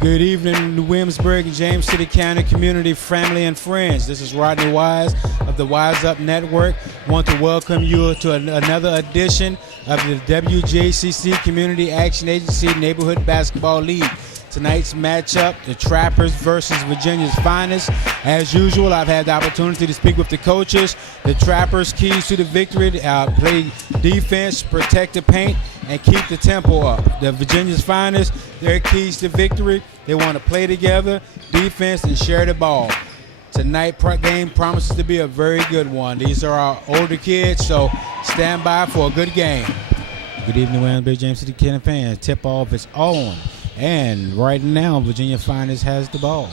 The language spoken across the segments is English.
Good evening, Williamsburg and James City County community, family, and friends. This is Rodney Wise of the Wise Up Network. Want to welcome you to another edition of the WJCC Community Action Agency Neighborhood Basketball League. Tonight's matchup, the Trappers versus Virginia's Finest. As usual, I've had the opportunity to speak with the coaches. The Trappers' keys to the victory, play defense, protect the paint, and keep the tempo up. The Virginia's Finest, their keys to victory, they want to play together, defense, and share the ball. Tonight's game promises to be a very good one. These are our older kids, so stand by for a good game. Good evening, Williamsburg, James City County fans. Tip-off is on. And right now, Virginia Finest has the ball.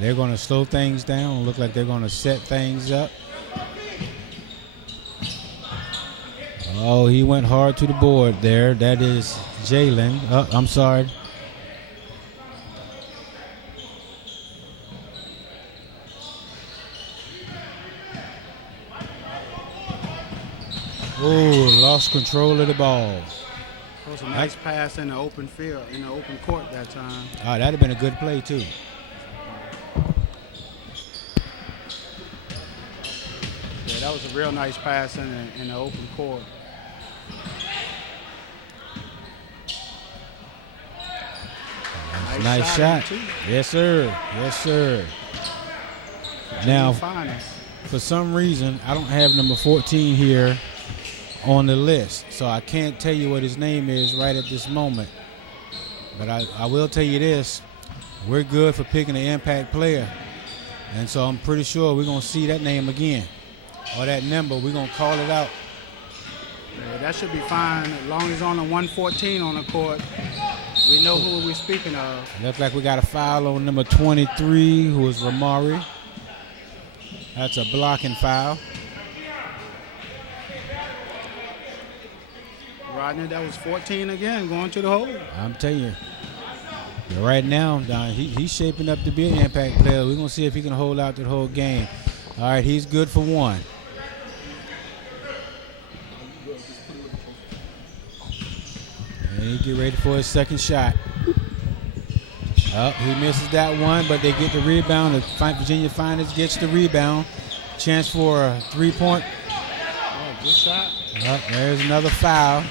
They're going to slow things down. Look like they're going to set things up. Oh, he went hard to the board there. That is Jalen. Oh, I'm sorry. Oh, lost control of the ball. It was a nice pass in the open field, in the open court that time. That'd have been a good play, too. Yeah, that was a real nice pass in the open court. Nice shot. Yes, sir. Yes, sir. Now, for some reason, I don't have number 14 here on the list, so I can't tell you what his name is right at this moment. But I will tell you this, we're good for picking an impact player. And so I'm pretty sure we're going to see that name again, or that number. We're going to call it out. Yeah, that should be fine as long as it's on the 114 on the court. We know who we're speaking of. Looks like we got a foul on number 23, who is Ramari. That's a blocking foul. Rodney, that was 14 again, going to the hole. I'm telling you, right now, he's shaping up to be an impact player. We're going to see if he can hold out the whole game. All right, he's good for one. And he get ready for his second shot. Oh, he misses that one, but they get the rebound. The Virginia Finest gets the rebound. Chance for a three-point. Oh, good shot. There's another foul.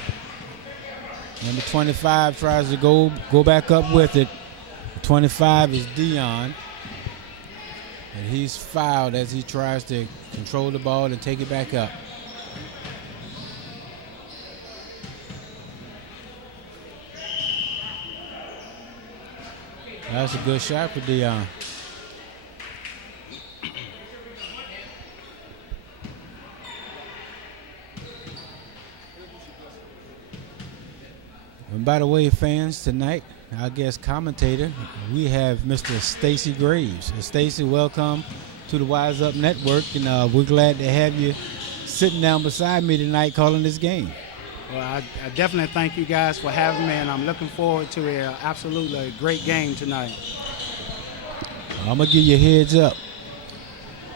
Number 25 tries to go back up with it. 25 is Dion. And he's fouled as he tries to control the ball and take it back up. That's a good shot for Dion. And by the way, fans, tonight, our guest commentator, we have Mr. Stacy Graves. Stacy, welcome to the Wise Up Network, and we're glad to have you sitting down beside me tonight calling this game. Well, I definitely thank you guys for having me, and I'm looking forward to an absolutely great game tonight. I'm going to give you a heads up.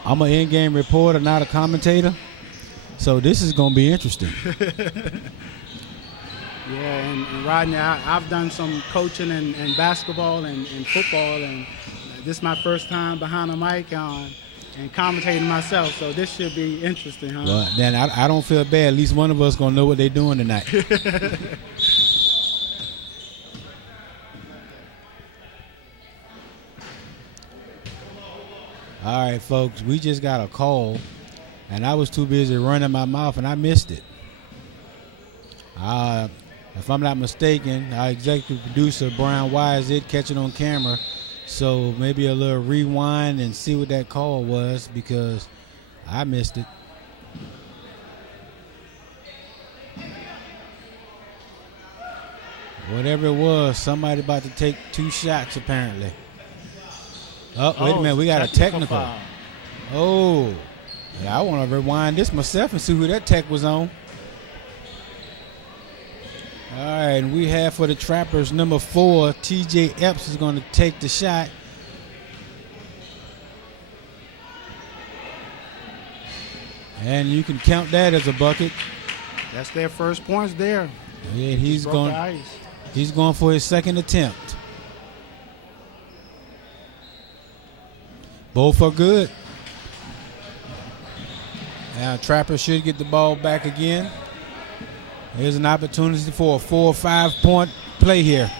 I'm an in-game reporter, not a commentator, so this is going to be interesting. Yeah, and Rodney, I've done some coaching in basketball and football, and this is my first time behind a mic and commentating myself, so this should be interesting, huh? Well, then I don't feel bad. At least one of us going to know what they're doing tonight. All right, folks, we just got a call, and I was too busy running my mouth, and I missed it. If I'm not mistaken, our executive producer, Brian Wise, did catch it on camera. So maybe a little rewind and see what that call was, because I missed it. Whatever it was, somebody about to take two shots apparently. Oh, wait a minute, we got a technical. Oh, yeah, I want to rewind this myself and see who that tech was on. All right, and we have for the Trappers, number 4, TJ Epps is going to take the shot. And you can count that as a bucket. That's their first points there. Yeah, he's going for his second attempt. Both are good. Now Trapper should get the ball back again. Here's an opportunity for a 4 or 5 point play here.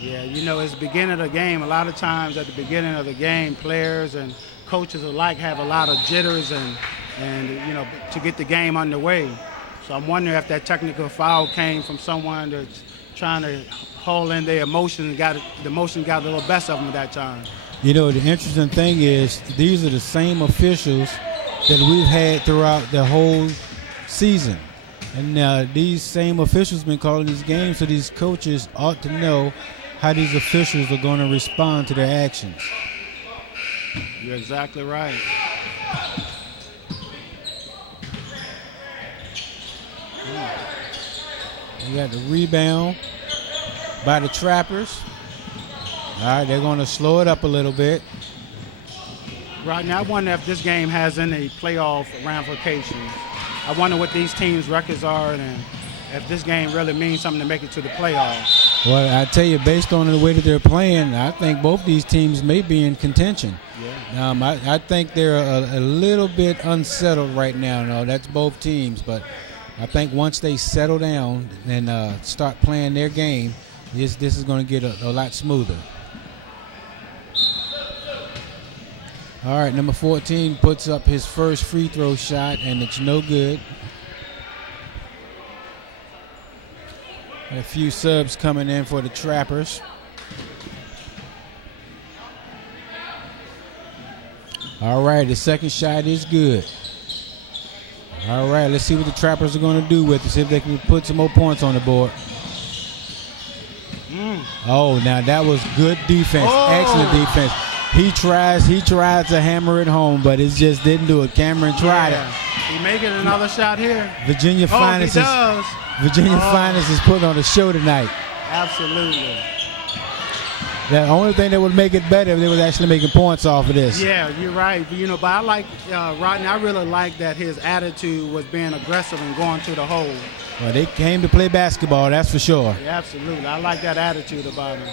Yeah, you know, it's the beginning of the game. A lot of times at the beginning of the game, players and coaches alike have a lot of jitters and you know, to get the game underway. So I'm wondering if that technical foul came from someone that's trying to haul in their emotions and the emotion got a little best of them at that time. You know, the interesting thing is these are the same officials that we've had throughout the whole season. And these same officials been calling these games, so these coaches ought to know how these officials are going to respond to their actions. You're exactly right. You got the rebound by the Trappers. All right, they're going to slow it up a little bit. Right now, I wonder if this game has any playoff ramifications. I wonder what these teams' records are and if this game really means something to make it to the playoffs. Well, I tell you, based on the way that they're playing, I think both these teams may be in contention. Yeah. I think they're a little bit unsettled right now. No, that's both teams, but I think once they settle down and start playing their game, this is going to get a lot smoother. All right, number 14 puts up his first free throw shot, and it's no good. A few subs coming in for the Trappers. All right, the second shot is good. All right, let's see what the Trappers are going to do with it. See if they can put some more points on the board. Oh, now that was good defense. Oh. Excellent defense. He tried to hammer it home, but it just didn't do it. Cameron tried it. He making another shot here. Virginia Finest he does. Finest is putting on a show tonight. Absolutely. The only thing that would make it better if they was actually making points off of this. Yeah, you're right. You know, but I like Rodney. I really like that his attitude was being aggressive and going to the hole. Well, they came to play basketball, that's for sure. Yeah, absolutely. I like that attitude about him.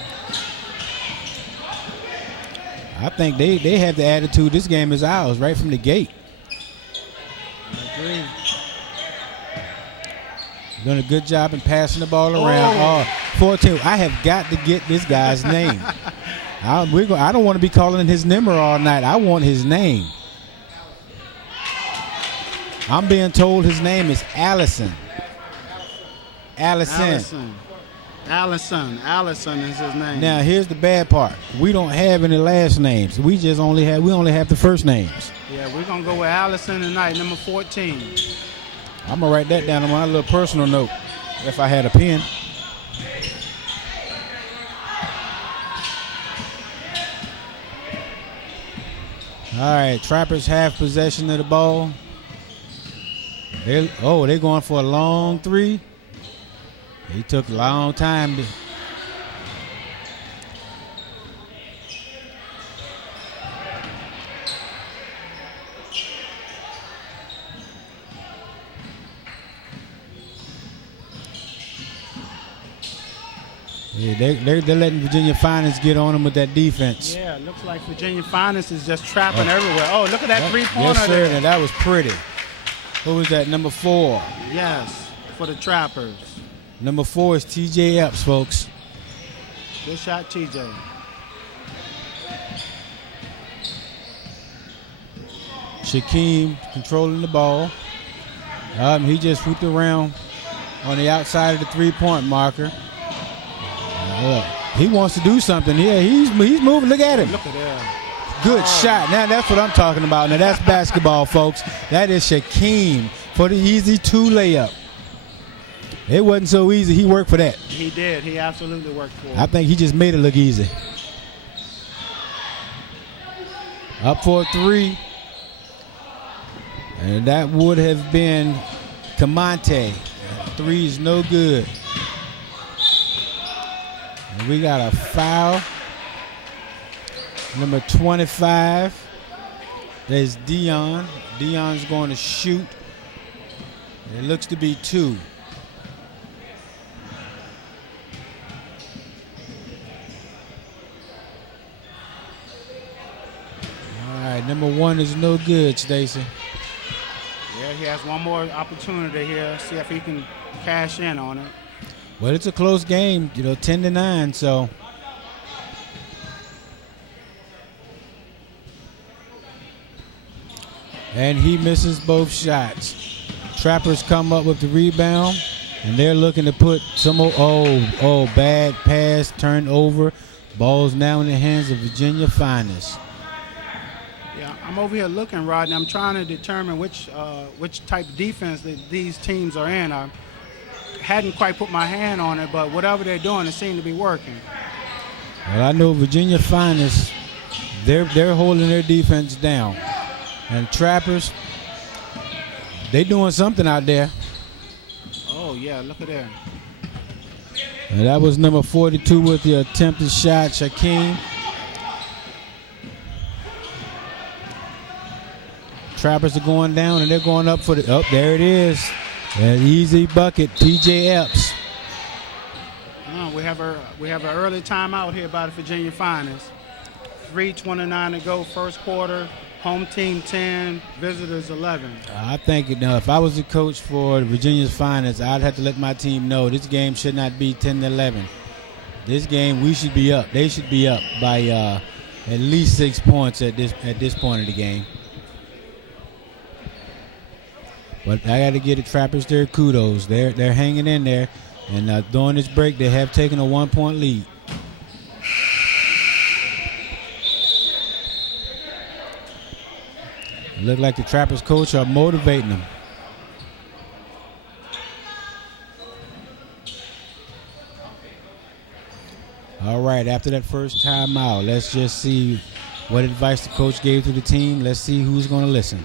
I think they have the attitude, this game is ours right from the gate. I agree. Doing a good job in passing the ball around. 14. I have got to get this guy's name. I don't want to be calling his number all night. I want his name. I'm being told his name is Allison. Allison is his name. Now here's the bad part. We don't have any last names. We only have the first names. Yeah, we're gonna go with Allison tonight, number 14. I'm gonna write that down on my little personal note if I had a pen. All right, Trappers have possession of the ball. They're going for a long three. He took a long time to. Yeah, they're letting Virginia Finest get on them with that defense. Yeah, it looks like Virginia Finest is just trapping everywhere. Oh, look at that three-pointer. Yes, sir, and that was pretty. Who was that, number 4? Yes, for the Trappers. Number 4 is TJ Epps, folks. Good shot, TJ. Shaquem controlling the ball. He just whipped around on the outside of the three-point marker. He wants to do something here. He's moving. Look at him. Look at that. Good shot. Now that's what I'm talking about. Now that's basketball, folks. That is Shaquem for the easy 2 layup. It wasn't so easy. He worked for that. He did. He absolutely worked for it. I think he just made it look easy. Up for a 3. And that would have been Camonte. 3 is no good. And we got a foul. Number 25. There's Dion. Dion's going to shoot. It looks to be 2. Number 1 is no good, Stacy. Yeah, he has one more opportunity here. See if he can cash in on it. Well, it's a close game, 10-9, so. And he misses both shots. Trappers come up with the rebound, and they're looking to put some, bad pass, turned over. Ball's now in the hands of Virginia Finest. Yeah, I'm over here looking, Rodney. I'm trying to determine which type of defense that these teams are in. I hadn't quite put my hand on it, but whatever they're doing, it seemed to be working. Well, I know Virginia Finest, they're holding their defense down. And Trappers, they doing something out there. Oh, yeah, look at that. And that was number 42 with the attempted shot, Shaquem. Trappers are going down, and they're going up for the, there it is. An easy bucket, TJ Epps. We have an early timeout here by the Virginia Finest. 3:29 to go, first quarter. Home team 10, visitors 11. I think, if I was the coach for Virginia's Finest, I'd have to let my team know this game should not be 10-11. This game, we should be up. They should be up by at least 6 points at this point of the game. But I got to give the Trappers their kudos. They're hanging in there, and during this break, they have taken a 1-point lead. It looked like the Trappers coach are motivating them. All right, after that first timeout, let's just see what advice the coach gave to the team. Let's see who's going to listen.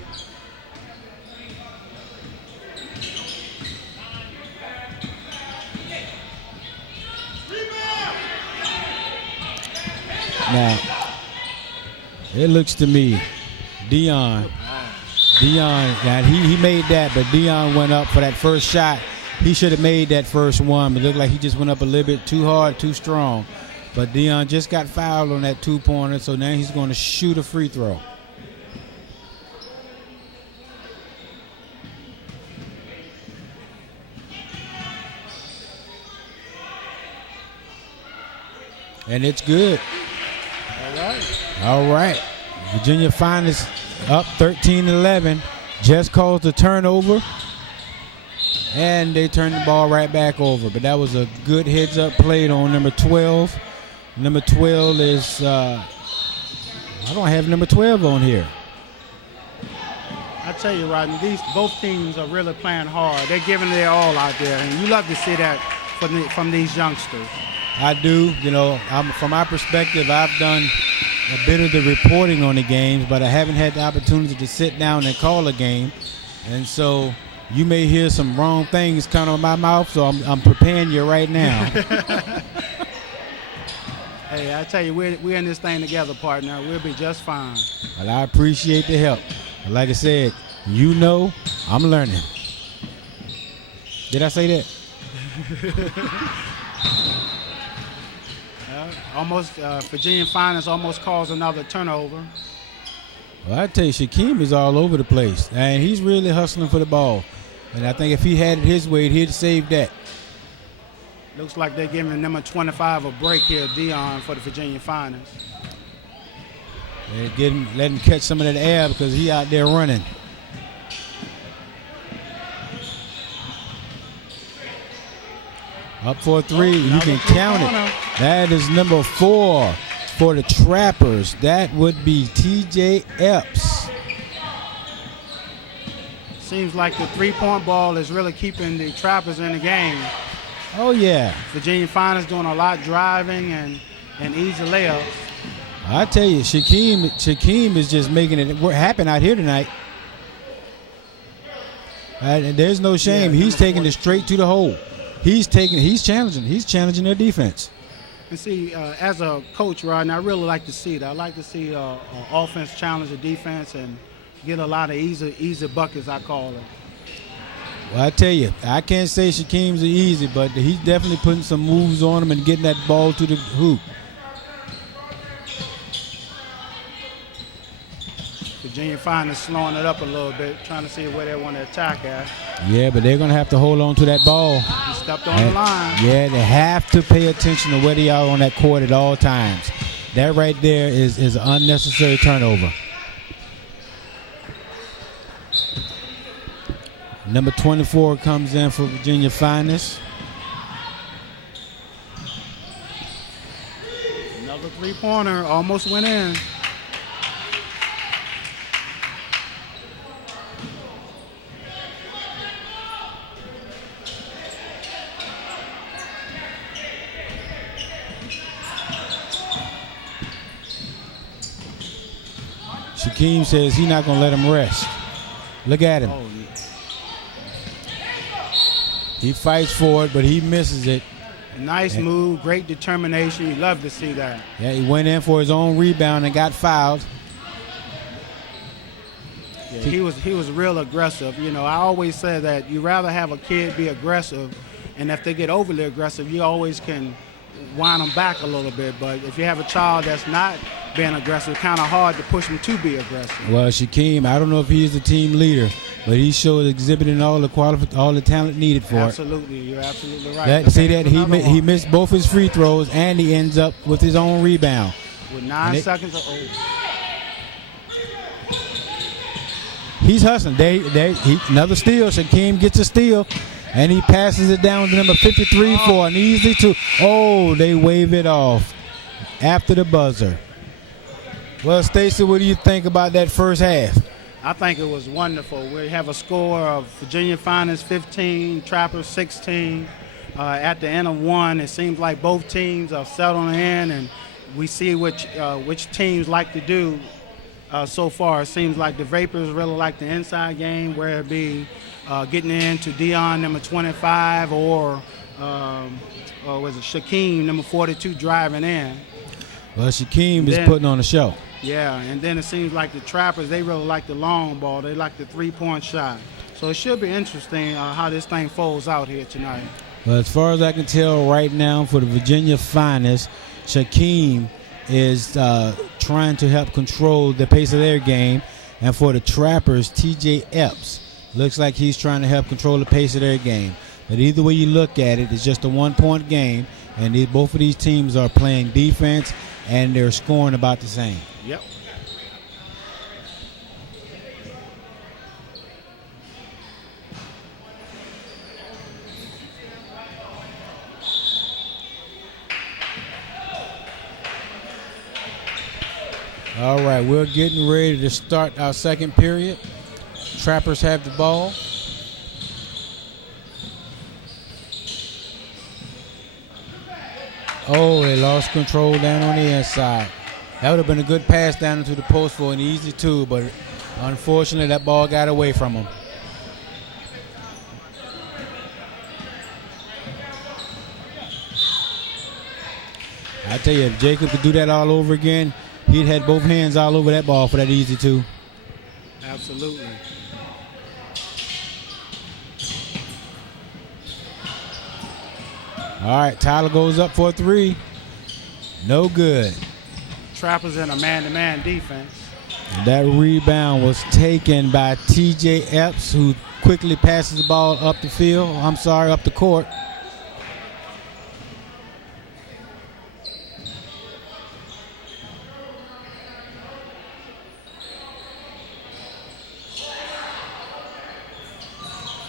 Now, it looks to me, Dion, now he made that, but Dion went up for that first shot. He should have made that first one. It looked like he just went up a little bit too hard, too strong. But Dion just got fouled on that 2-pointer, so now he's going to shoot a free throw. And it's good. All right. Virginia Finest up 13-11. Just caused a turnover. And they turned the ball right back over. But that was a good heads-up play on number 12. Number 12 is, I don't have number 12 on here. I tell you, Rodney, both teams are really playing hard. They're giving their all out there, and you love to see that from these youngsters. I do. From my perspective, I've done a bit of the reporting on the games, but I haven't had the opportunity to sit down and call a game. And so you may hear some wrong things come out of my mouth, so I'm preparing you right now. Hey, I tell you, we're in this thing together, partner. We'll be just fine. Well, I appreciate the help. Like I said, I'm learning. Did I say that? Virginia Finest almost caused another turnover. Well, I tell you, Shaquem is all over the place, and he's really hustling for the ball. And I think if he had it his way, he'd save that. Looks like they're giving number 25 a break here, Dion, for the Virginia Finest. They're letting him catch some of that air because he out there running. Up for a three. You can count it. That is number 4 for the Trappers. That would be TJ Epps. Seems like the three-point ball is really keeping the Trappers in the game. Oh, yeah. Virginia Finest doing a lot driving and easy layups. I tell you, Shaquem is just making it happen out here tonight. And there's no shame. He's taking it straight to the hole. He's challenging their defense. And see, as a coach, Rodney, I really like to see that. I like to see offense challenge the defense and get a lot of easy buckets, I call it. Well, I tell you, I can't say Shaquem's easy, but he's definitely putting some moves on him and getting that ball to the hoop. Virginia Finest slowing it up a little bit, trying to see where they want to attack at. Yeah, but they're going to have to hold on to that ball. He stepped on the line. Yeah, they have to pay attention to where they are on that court at all times. That right there is an unnecessary turnover. Number 24 comes in for Virginia Finest. Another three-pointer, almost went in. Shaquem says he's not going to let him rest. Look at him. Oh, He fights for it, but he misses it. nice move, great determination. You love to see that. Yeah, he went in for his own rebound and got fouled. Yeah, he was real aggressive. You know, I always say that you rather have a kid be aggressive, and if they get overly aggressive, you always can wind them back a little bit. But if you have a child that's not being aggressive, kind of hard to push them to be aggressive. Well, Shaquem, I don't know if he's the team leader, but he showed exhibiting all the talent needed for Absolutely, you're absolutely right. See that he missed both his free throws and he ends up with his own rebound. With 9 seconds. He's hustling. Another steal. Shaquem gets a steal, and he passes it down to number 53 for an easy two. Oh, they wave it off after the buzzer. Well, Stacey, what do you think about that first half? I think it was wonderful. We have a score of Virginia Finest 15, Trappers 16. At the end of one, it seems like both teams are settling in, and we see which teams like to do. So far, it seems like the Vapors really like the inside game, where it be getting into Dion, number 25, or was it Shaquem, number 42, driving in. Well, Shaquem is putting on a show. Yeah, and then it seems like the Trappers, they really like the long ball. They like the three-point shot. So it should be interesting how this thing folds out here tonight. Well, as far as I can tell right now, for the Virginia Finest, Shaquem is trying to help control the pace of their game. And for the Trappers, TJ Epps looks like he's trying to help control the pace of their game. But either way you look at it, it's just a one-point game. And both of these teams are playing defense, and they're scoring about the same. Yep. All right, we're getting ready to start our second period. Trappers have the ball. Oh, they lost control down on the inside. That would have been a good pass down into the post for an easy two, but unfortunately that ball got away from them. I tell you, if Jacob could do that all over again, he'd had both hands all over that ball for that easy two. Absolutely. All right, Tyler goes up for a three. No good. Trappers in a man-to-man defense. That rebound was taken by TJ Epps, who quickly passes the ball up the field. Up the court.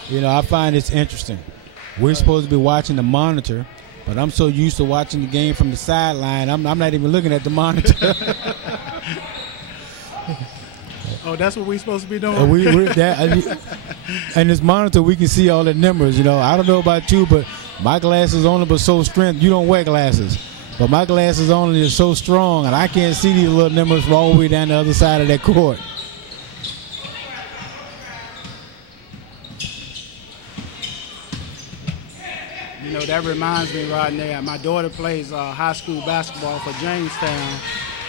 You know, I find it's interesting. We're supposed to be watching the monitor, but I'm so used to watching the game from the sideline, I'm not even looking at the monitor. Oh, that's what we're supposed to be doing? And this monitor, we can see all the numbers. You know, I don't know about you, but my glasses only but so strength. You don't wear glasses. But my glasses only are so strong, and I can't see these little numbers from all the way down the other side of that court. You know, that reminds me right now. My daughter plays high school basketball for Jamestown,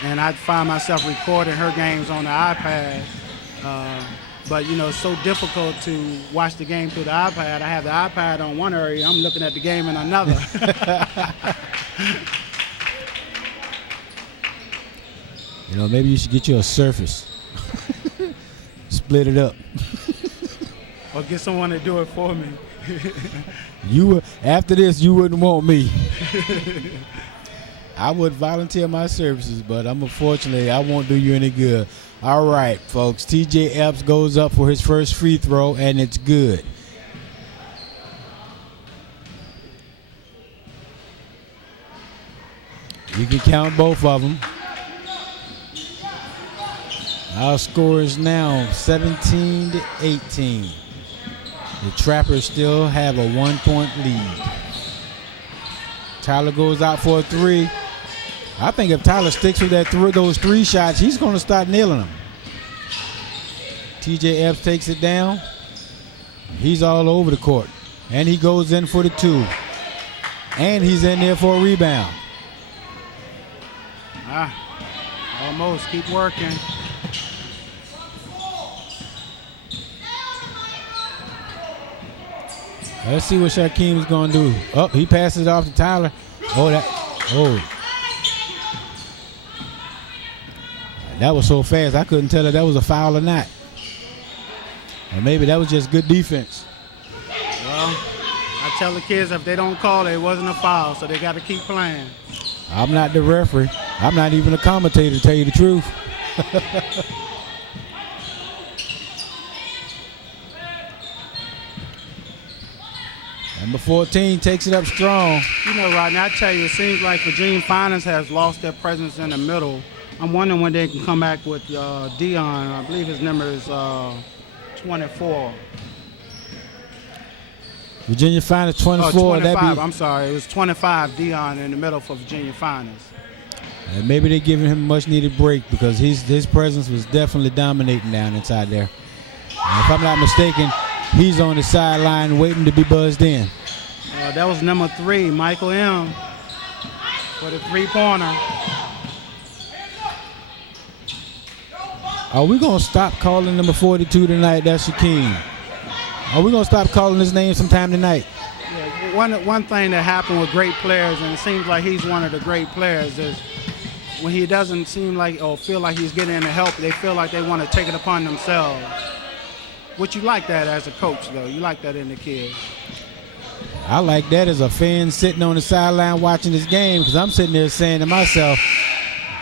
and I find myself recording her games on the iPad. But, you know, it's so difficult to watch the game through the iPad. I have the iPad on one area. I'm looking at the game in another. You know, maybe you should get you a Surface. split it up. Or get someone to do it for me. After this, you wouldn't want me. I would volunteer my services, but unfortunately, I won't do you any good. All right, folks. TJ Epps goes up for his first free throw, and it's good. You can count both of them. Our score is now 17-18. The Trappers still have a 1-point lead. Tyler goes out for a three. I think if Tyler sticks with those three shots, he's going to start nailing them. TJ Epps takes it down. He's all over the court. And he goes in for the two. And he's in there for a rebound. Almost. Keep working. Let's see what Shaquem's going to do. Oh, he passes it off to Tyler. That was so fast, I couldn't tell if that was a foul or not. Or maybe that was just good defense. Well, I tell the kids if they don't call it wasn't a foul, so they got to keep playing. I'm not the referee. I'm not even a commentator, to tell you the truth. Number 14 takes it up strong. You know, Rodney, I tell you, it seems like Virginia Finance has lost their presence in the middle. I'm wondering when they can come back with Dion. I believe his number is 24. Virginia Finance 24. 25. I'm sorry. It was 25 Dion in the middle for Virginia Finance. And maybe they're giving him a much-needed break because his presence was definitely dominating down inside there. And if I'm not mistaken, he's on the sideline waiting to be buzzed in. That was number 3, Michael M. for the three-pointer. Are we going to stop calling number 42 tonight? That's Shaquem. Are we going to stop calling his name sometime tonight? Yeah, one thing that happened with great players, and it seems like he's one of the great players, is when he doesn't seem like or feel like he's getting any help, they feel like they want to take it upon themselves. Would you like that as a coach, though? You like that in the kid? I like that as a fan sitting on the sideline watching this game because I'm sitting there saying to myself,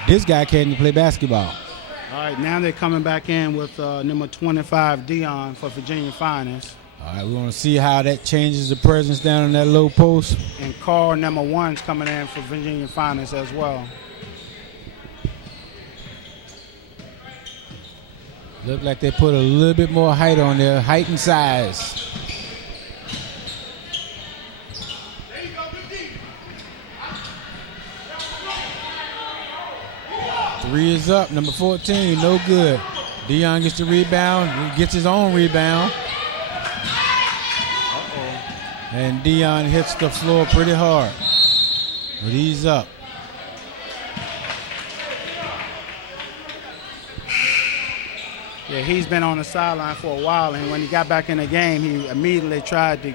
this guy can't even play basketball. All right, now they're coming back in with number 25, Dion, for Virginia Finance. All right, we want to see how that changes the presence down in that low post. And Carl, number 1, is coming in for Virginia Finance as well. Look like they put a little bit more height on there, height and size. Three is up, number 14, no good. Dion gets the rebound, he gets his own rebound. And Dion hits the floor pretty hard. But he's up. Yeah, he's been on the sideline for a while, and when he got back in the game, he immediately tried to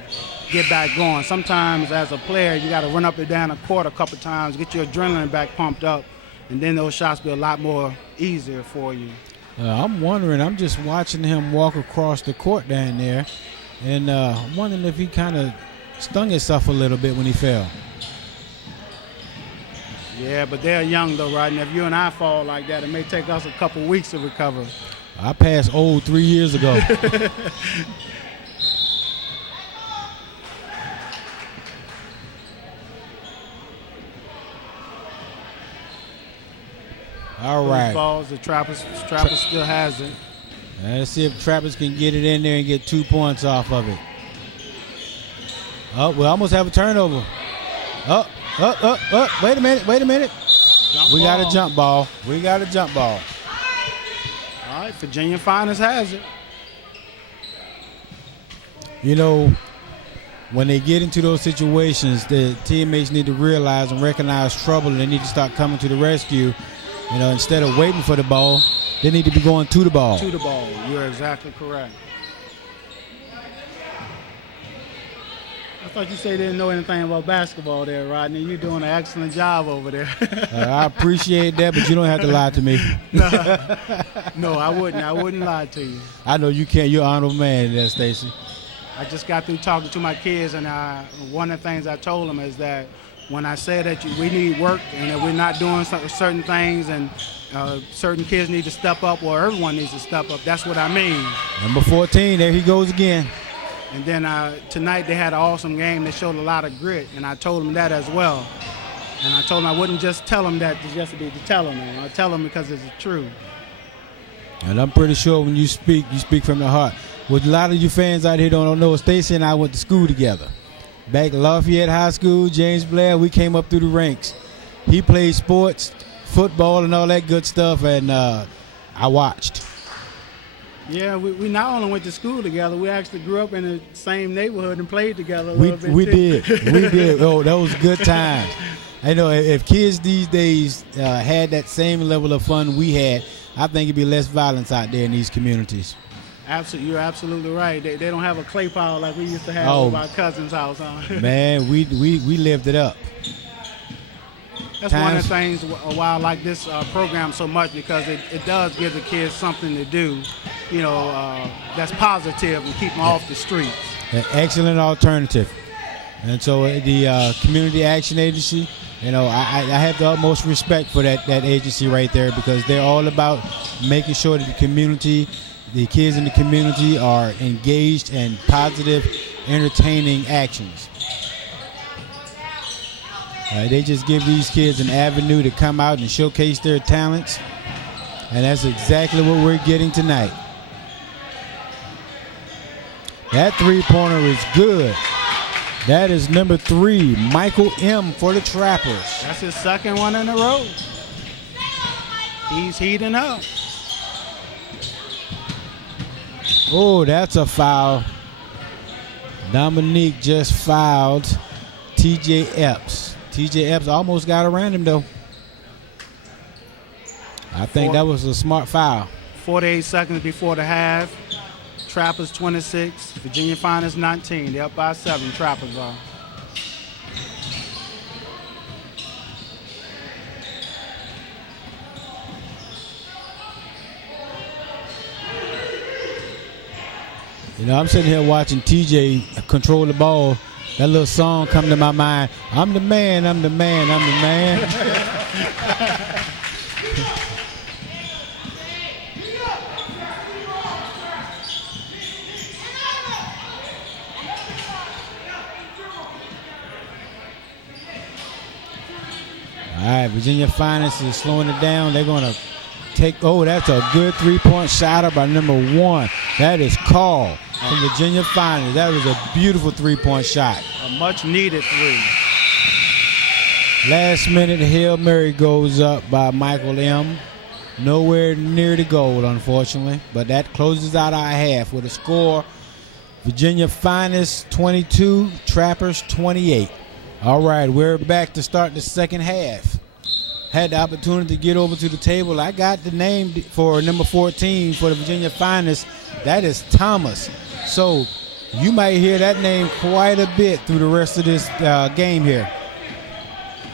get back going. Sometimes as a player, you got to run up and down the court a couple times, get your adrenaline back pumped up, and then those shots be a lot more easier for you. I'm wondering, I'm just watching him walk across the court down there, and I'm wondering if he kind of stung himself a little bit when he fell. Yeah, but they're young though, right? And if you and I fall like that, it may take us a couple weeks to recover. I passed old 3 years ago. All right. Falls, the Trappers still has it. Let's see if Trappers can get it in there and get 2 points off of it. Oh, we almost have a turnover. Wait a minute. We got a jump ball. All right, Virginia Finance has it. You know, when they get into those situations, the teammates need to realize and recognize trouble, and they need to start coming to the rescue. You know, instead of waiting for the ball, they need to be going to the ball. To the ball. You're exactly correct. I thought you said you didn't know anything about basketball there, Rodney. You're doing an excellent job over there. I appreciate that, but you don't have to lie to me. No, I wouldn't. I wouldn't lie to you. I know you can't. You're an honorable man there, Stacy. I just got through talking to my kids, and one of the things I told them is that when I say that we need work and that we're not doing certain things and certain kids need to step up or everyone needs to step up, that's what I mean. Number 14, there he goes again. And then tonight they had an awesome game. They showed a lot of grit, and I told them that as well. And I told them I wouldn't just tell them that just to tell them. I tell them because it's true. And I'm pretty sure when you speak from the heart. What a lot of you fans out here don't know, Stacy and I went to school together. Back at Lafayette High School, James Blair, we came up through the ranks. He played sports, football, and all that good stuff, and I watched. Yeah, we not only went to school together, we actually grew up in the same neighborhood and played together a little bit. We did. Oh, those good times. I know if kids these days had that same level of fun we had, I think it'd be less violence out there in these communities. Absolutely, you're absolutely right. They don't have a clay pile like we used to have at our cousin's house. Huh? Man, we lived it up. That's one of the things why I like this program so much, because it does give the kids something to do, that's positive and keep them off the streets. An excellent alternative. And so the Community Action Agency, I have the utmost respect for that agency right there, because they're all about making sure that the kids in the community are engaged in positive, entertaining actions. They just give these kids an avenue to come out and showcase their talents, and that's exactly what we're getting tonight. That three-pointer is good. That is number 3, Michael M. for the Trappers. That's his second one in a row. He's heating up. Oh, that's a foul. Dominique just fouled TJ Epps. TJ Epps almost got around him, though. I think that was a smart foul. 48 seconds before the half. Trappers 26, Virginia Finest 19. They're up by 7, Trappers are. I'm sitting here watching TJ control the ball. That little song come to my mind. I'm the man, I'm the man, I'm the man. All right, Virginia Finest is slowing it down. They're going to that's a good three-point shot by number 1. That is Carl from Virginia Finest. That was a beautiful three-point shot. A much-needed 3. Last minute Hail Mary goes up by Michael M. Nowhere near the goal, unfortunately. But that closes out our half with a score. Virginia Finest 22, Trappers 28. All right, we're back to start the second half. Had the opportunity to get over to the table. I got the name for number 14 for the Virginia Finest. That is Thomas. So you might hear that name quite a bit through the rest of this game here.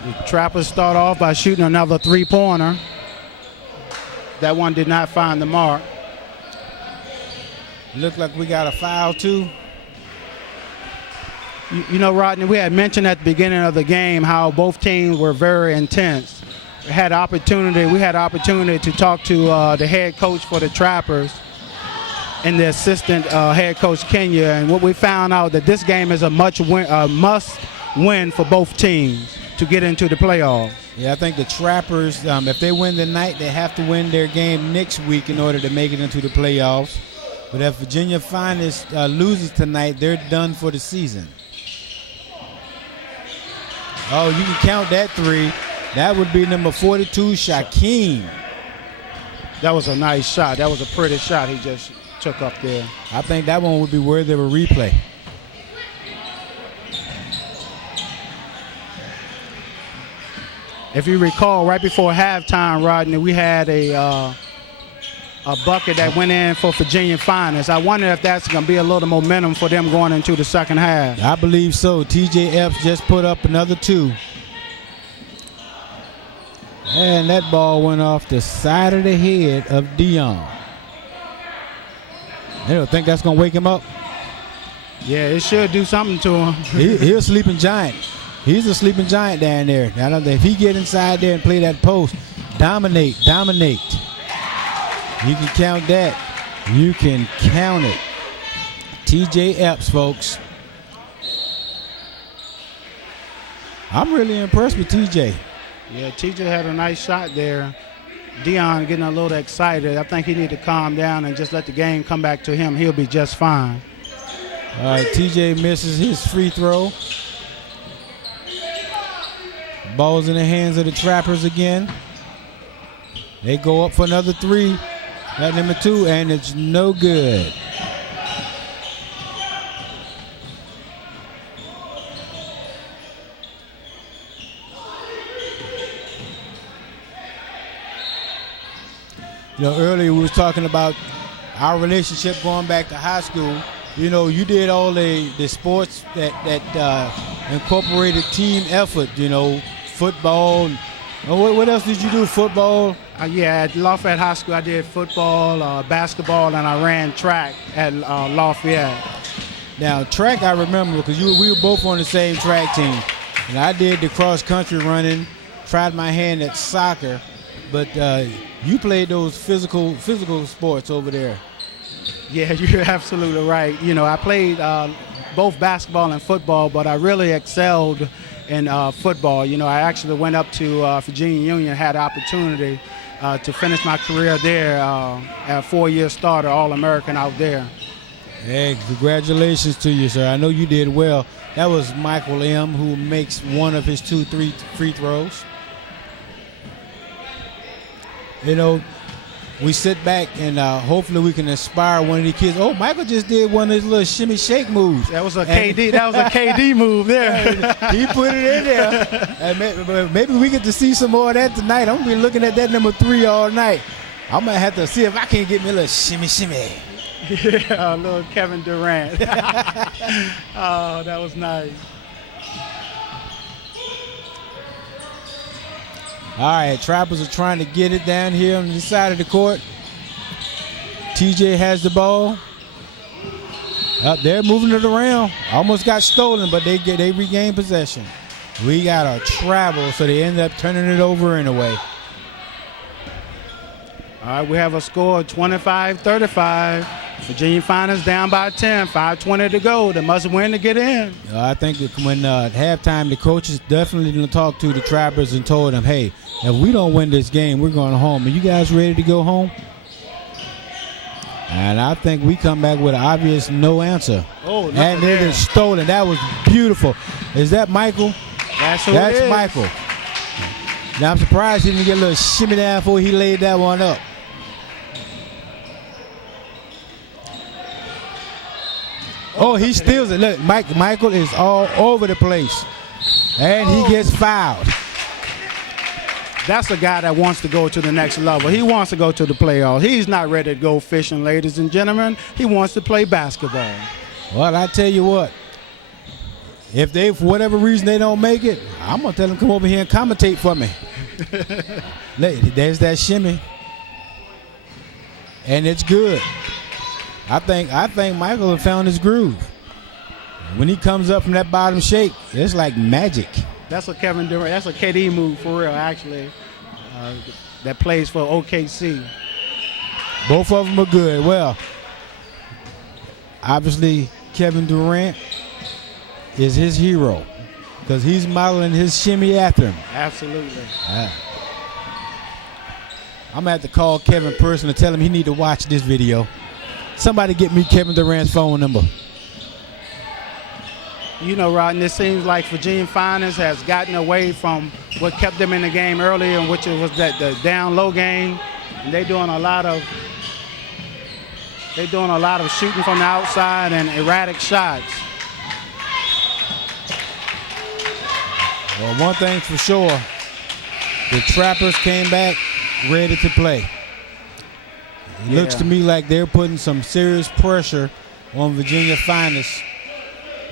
The Trappers start off by shooting another three-pointer. That one did not find the mark. Looked like we got a foul too. Rodney, we had mentioned at the beginning of the game how both teams were very intense. We had opportunity to talk to the head coach for the Trappers and the assistant head coach Kenya, and what we found out that this game is a must win for both teams to get into the playoffs. Yeah, I think the Trappers, if they win tonight, they have to win their game next week in order to make it into the playoffs. But if Virginia Finest loses tonight, they're done for the season. Oh, you can count that 3. That would be number 42, Shaquem. That was a nice shot. That was a pretty shot he just took up there. I think that one would be worthy of a replay. If you recall, right before halftime, Rodney, we had a a bucket that went in for Virginia Finest. I wonder if that's going to be a little momentum for them going into the second half. I believe so. TJ Epps just put up another 2. And that ball went off the side of the head of Dion. They don't think that's going to wake him up. Yeah, it should do something to him. He's a sleeping giant. He's a sleeping giant down there. I don't think if he get inside there and play that post, dominate. You can count that. You can count it. TJ Epps, folks. I'm really impressed with TJ. Yeah, TJ had a nice shot there. Dion getting a little excited. I think he need to calm down and just let the game come back to him. He'll be just fine. All right, TJ misses his free throw. Ball's in the hands of the Trappers again. They go up for another 3 at number 2, and it's no good. You know, earlier we was talking about our relationship going back to high school. You know, you did all the sports that incorporated team effort, you know, football. What else did you do? Football? Yeah, at Lafayette High School, I did football, basketball, and I ran track at Lafayette. Now, track I remember because we were both on the same track team. And I did the cross-country running, tried my hand at soccer, but you played those physical sports over there. Yeah, you're absolutely right. You know, I played both basketball and football, but I really excelled in football. You know, I actually went up to Virginia Union, had the opportunity to finish my career there, a 4-year starter, All-American out there. Hey, congratulations to you, sir. I know you did well. That was Michael M., who makes one of his 2-3 free throws. You know, we sit back and hopefully we can inspire one of the kids. Oh, Michael just did one of his little shimmy shake moves. That was a KD. That was a KD move there. He put it in there. And maybe we get to see some more of that tonight. I'm gonna be looking at that number 3 all night. I'm gonna have to see if I can get me a little shimmy. Yeah, a little Kevin Durant. Oh, that was nice. All right, Trappers are trying to get it down here on the side of the court. TJ has the ball. They're moving it around. Almost got stolen, but they regain possession. We got a travel, so they end up turning it over anyway. All right, we have a score of 25-35. Virginia Finest down by 10, 5:20 to go. They must win to get in. I think that when at halftime, the coaches definitely going to talk to the Trappers and told them, hey, if we don't win this game, we're going home. Are you guys ready to go home? And I think we come back with an obvious no answer. Oh, look and it is stolen. That was beautiful. Is that Michael? That's Michael. Now, I'm surprised he didn't get a little shimmy down before he laid that one up. Oh, he steals it. Look, Michael is all over the place. And he gets fouled. That's a guy that wants to go to the next level. He wants to go to the playoffs. He's not ready to go fishing, ladies and gentlemen. He wants to play basketball. Well, I tell you what. If they, for whatever reason, they don't make it, I'm going to tell them come over here and commentate for me. There's that shimmy. And it's good. I think Michael has found his groove. When he comes up from that bottom shake, it's like magic. That's a Kevin Durant. That's a KD move for real, actually. That plays for OKC. Both of them are good. Well, obviously Kevin Durant is his hero because he's modeling his shimmy after him. Absolutely. I'm going to have to call Kevin person to tell him he need to watch this video. Somebody get me Kevin Durant's phone number. You know, Rodney, it seems like Virginia Finest has gotten away from what kept them in the game earlier, which was the down low game. And they're doing a lot of shooting from the outside and erratic shots. Well, one thing for sure, the Trappers came back ready to play. It looks to me like they're putting some serious pressure on Virginia Finest.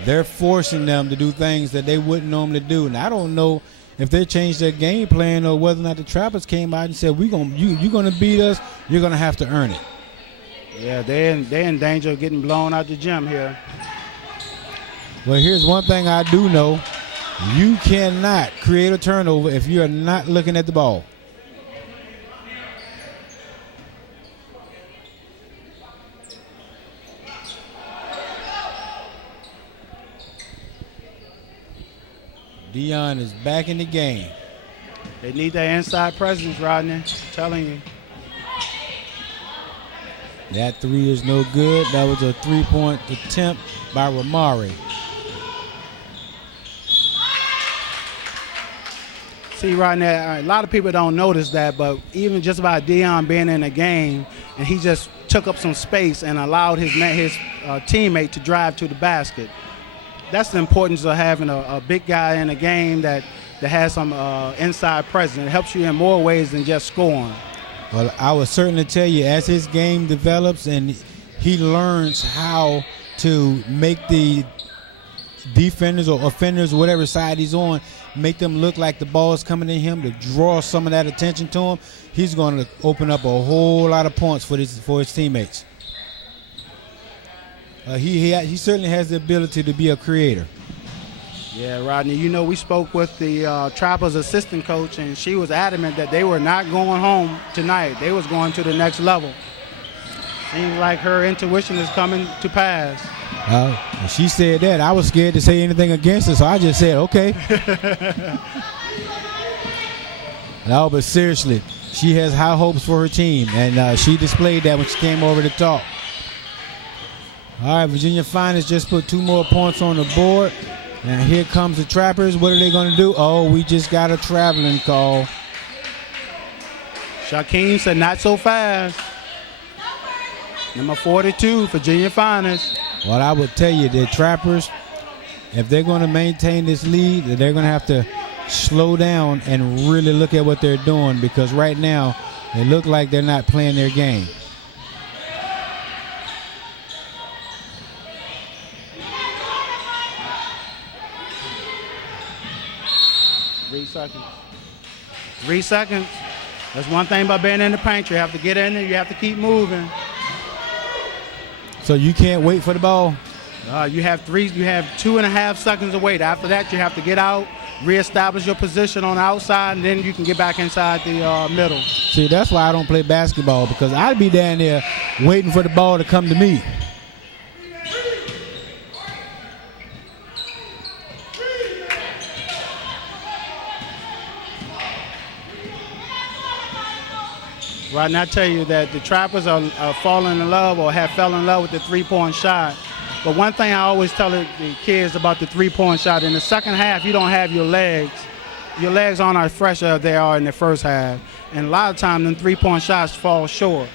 They're forcing them to do things that they wouldn't normally do. And I don't know if they changed their game plan or whether or not the Trappers came out and said, you're going to beat us, you're going to have to earn it. Yeah, they're in danger of getting blown out the gym here. Well, here's one thing I do know. You cannot create a turnover if you're not looking at the ball. Dion is back in the game. They need that inside presence, Rodney. I'm telling you. That three is no good. That was a three-point attempt by Ramari. See, Rodney, a lot of people don't notice that, but even just by Dion being in the game, and he just took up some space and allowed his teammate to drive to the basket. That's the importance of having a big guy in a game that has some inside presence. It helps you in more ways than just scoring. Well, I would certainly tell you, as his game develops and he learns how to make the defenders or offenders, whatever side he's on, make them look like the ball is coming to him to draw some of that attention to him, he's going to open up a whole lot of points for his teammates. He certainly has the ability to be a creator. Yeah, Rodney, you know, we spoke with the Trappers assistant coach, and she was adamant that they were not going home tonight. They was going to the next level. Seems like her intuition is coming to pass. When she said that, I was scared to say anything against her, so I just said, okay. No, but seriously, she has high hopes for her team, and she displayed that when she came over to talk. All right, Virginia Finest just put 2 more points on the board. Now here comes the Trappers. What are they going to do? Oh, we just got a traveling call. Shaquem said, not so fast. Number 42, Virginia Finest. Well, I would tell you, the Trappers, if they're going to maintain this lead, they're going to have to slow down and really look at what they're doing, because right now they look like they're not playing their game. Three seconds. That's one thing about being in the paint. You have to get in there. You have to keep moving. So you can't wait for the ball? You have 2.5 seconds to wait. After that, you have to get out, reestablish your position on the outside, and then you can get back inside the middle. See, that's why I don't play basketball, because I'd be down there waiting for the ball to come to me. Right now, I tell you that the Trappers are falling in love or have fell in love with the three-point shot. But one thing I always tell the kids about the three-point shot, in the second half, you don't have your legs. Your legs aren't as fresh as they are in the first half. And a lot of times, them three-point shots fall short.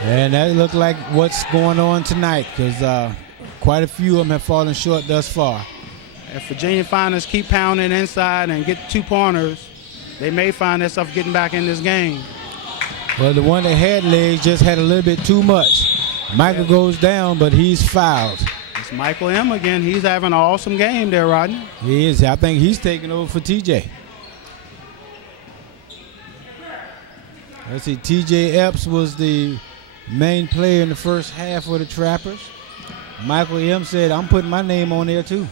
And that looked like what's going on tonight, because quite a few of them have fallen short thus far. If Virginia Finest keep pounding inside and get 2-pointers, they may find themselves getting back in this game. Well, the one that had legs just had a little bit too much. Michael goes down, but he's fouled. It's Michael M. again. He's having an awesome game there, Rodney. He is. I think he's taking over for TJ. Let's see. TJ Epps was the main player in the first half for the Trappers. Michael M. said, I'm putting my name on there too.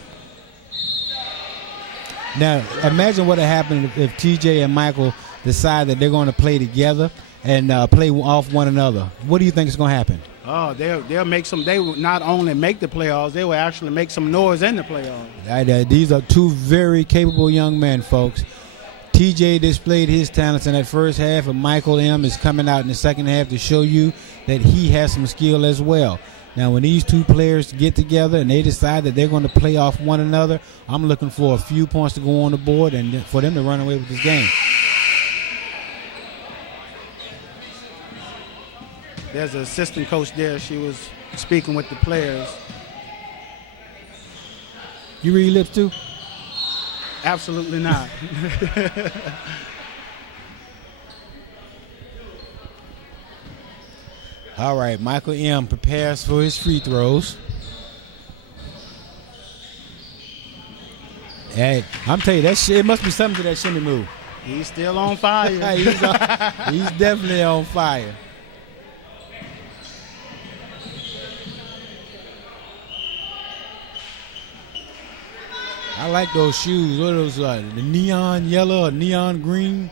Now, imagine what would happen if TJ and Michael decide that they're going to play together and play off one another. What do you think is going to happen? Oh, they'll make some. They will not only make the playoffs, they will actually make some noise in the playoffs. These are two very capable young men, folks. TJ displayed his talents in that first half, and Michael M. is coming out in the second half to show you that he has some skill as well. Now, when these two players get together and they decide that they're going to play off one another, I'm looking for a few points to go on the board and for them to run away with this game. There's an assistant coach there. She was speaking with the players. You read lips too? Absolutely not. All right, Michael M. prepares for his free throws. Hey, I'm telling you, it must be something to that shimmy move. He's still on fire. He's definitely on fire. I like those shoes. What are those? The neon yellow or neon green?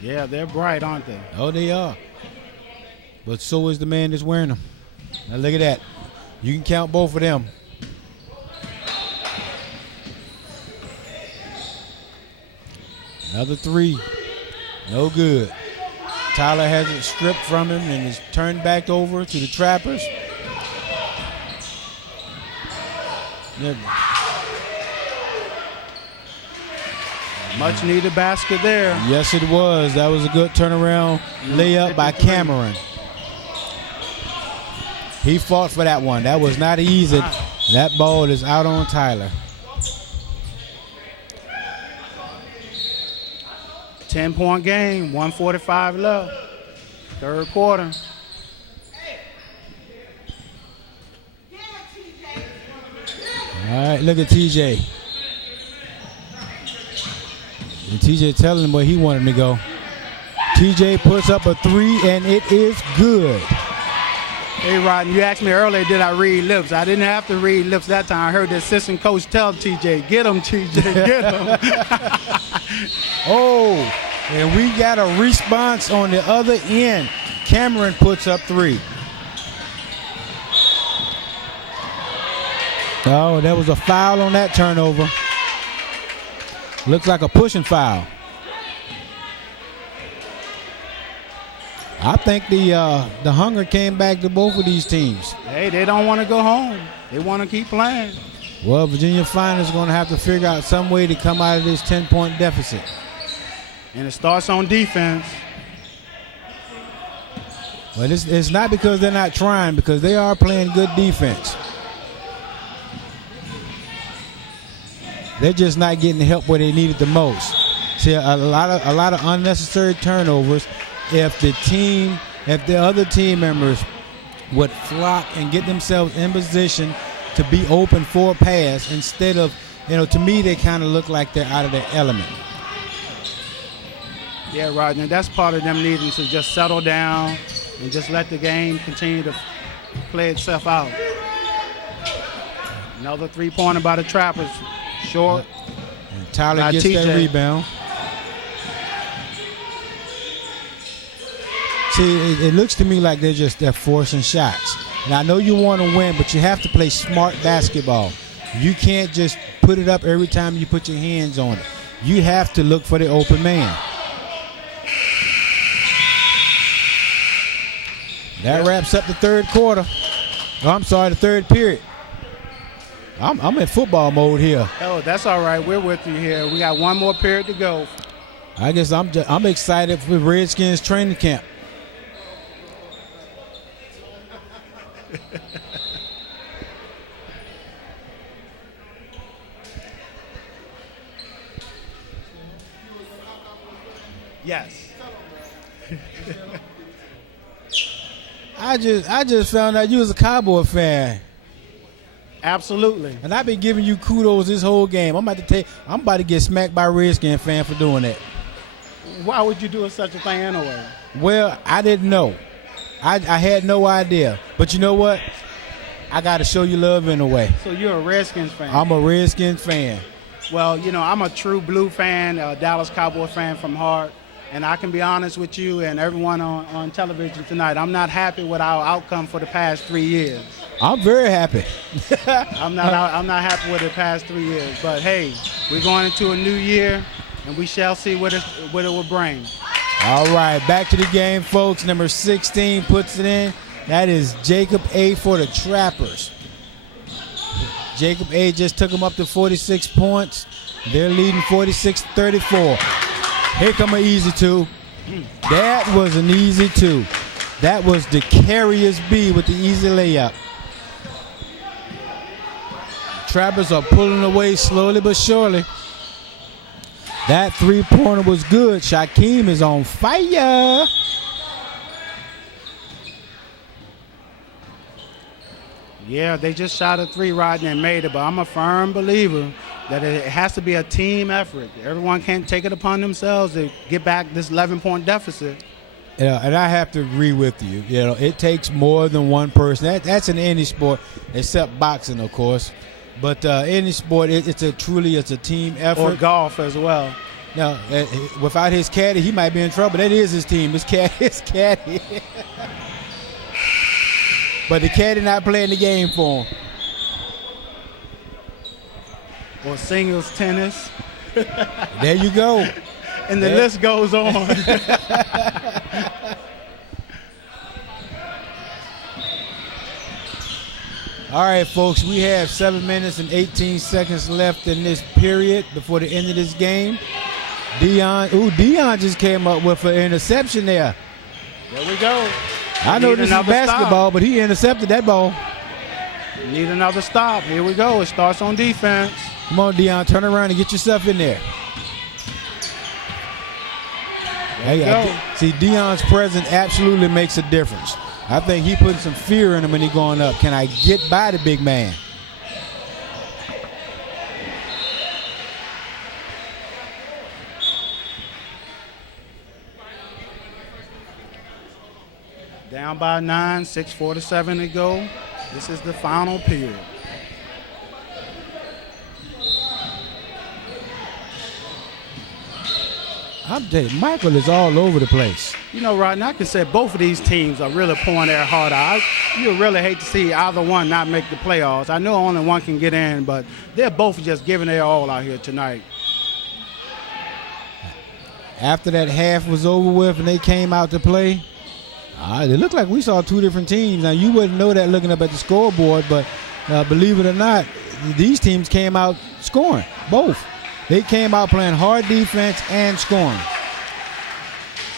Yeah, they're bright, aren't they? Oh, they are. But so is the man that's wearing them. Now look at that. You can count both of them. Another three. No good. Tyler has it stripped from him and is turned back over to the Trappers. Much needed basket there. Yes, it was. That was a good turnaround layup by Cameron. He fought for that one. That was not easy. That ball is out on Tyler. 10-point game, 1:45 left. Third quarter. All right, look at TJ. And TJ telling him where he wanted him to go. TJ puts up a three, and it is good. Hey, Rodney, you asked me earlier, did I read lips? I didn't have to read lips that time. I heard the assistant coach tell TJ, get him, TJ, get him. Oh, and we got a response on the other end. Cameron puts up three. Oh, there was a foul on that turnover. Looks like a pushing foul. I think the hunger came back to both of these teams. Hey, they don't want to go home. They want to keep playing. Well, Virginia Finance is going to have to figure out some way to come out of this 10-point deficit. And it starts on defense. But it's not because they're not trying, because they are playing good defense. They're just not getting the help where they need it the most. See, a lot of unnecessary turnovers. If the other team members would flock and get themselves in position to be open for a pass, instead of, to me, they kind of look like they're out of their element. Yeah, Rodney, that's part of them needing to just settle down and just let the game continue to play itself out. Another three-pointer by the Trappers. Short. And Tyler by gets TJ. that rebound. See, it looks to me like they're forcing shots. And I know you want to win, but you have to play smart basketball. You can't just put it up every time you put your hands on it. You have to look for the open man. That wraps up the third quarter. Oh, I'm sorry, the third period. I'm in football mode here. Oh, that's all right. We're with you here. We got one more period to go. I guess I'm excited for Redskins training camp. Yes. I just found out you was a Cowboy fan. Absolutely. And I've been giving you kudos this whole game. I'm about to get smacked by a Redskin fan for doing that. Why would you do such a thing anyway? Well, I didn't know. I had no idea. But you know what? I got to show you love in a way. So you're a Redskins fan? I'm a Redskins fan. Well, I'm a true blue fan, a Dallas Cowboy fan from heart. And I can be honest with you and everyone on television tonight. I'm not happy with our outcome for the past 3 years. I'm very happy. I'm not happy with the past 3 years. But hey, we're going into a new year, and we shall see what it will bring. All right, back to the game, folks. Number 16 puts it in. That is Jacob A. for the Trappers. Jacob A. just took them up to 46 points. They're leading 46-34. Here come an easy two. That was an easy two. That was the Darius B with the easy layup. Trappers are pulling away slowly but surely. That three-pointer was good. Shaquem is on fire. Yeah, they just shot a 3, Rodney, and made it, but I'm a firm believer that it has to be a team effort. Everyone can't take it upon themselves to get back this 11-point deficit. Yeah, and I have to agree with you. You know, it takes more than one person. That's in any sport, except boxing, of course. But any sport, it's a team effort. Or golf as well. Now, without his caddy, he might be in trouble. That is his team. His caddy. But the caddy not playing the game for him. Or singles tennis. There you go. And the list goes on. All right, folks, we have 7 minutes and 18 seconds left in this period before the end of this game. Dion just came up with an interception there. There we go. I know this is basketball, but he intercepted that ball. Need another stop. Here we go. It starts on defense. Come on, Dion, turn around and get yourself in there. See, Dion's presence absolutely makes a difference. I think he putting some fear in him when he's going up. Can I get by the big man? Down by 9, 6:47 to go. This is the final period. I'm telling you, Michael is all over the place. You know, Rodney, I can say both of these teams are really pouring their heart out. You really hate to see either one not make the playoffs. I know only one can get in, but they're both just giving their all out here tonight. After that half was over with and they came out to play, it looked like we saw two different teams. Now, you wouldn't know that looking up at the scoreboard, but believe it or not, these teams came out scoring, both. They came out playing hard defense and scoring.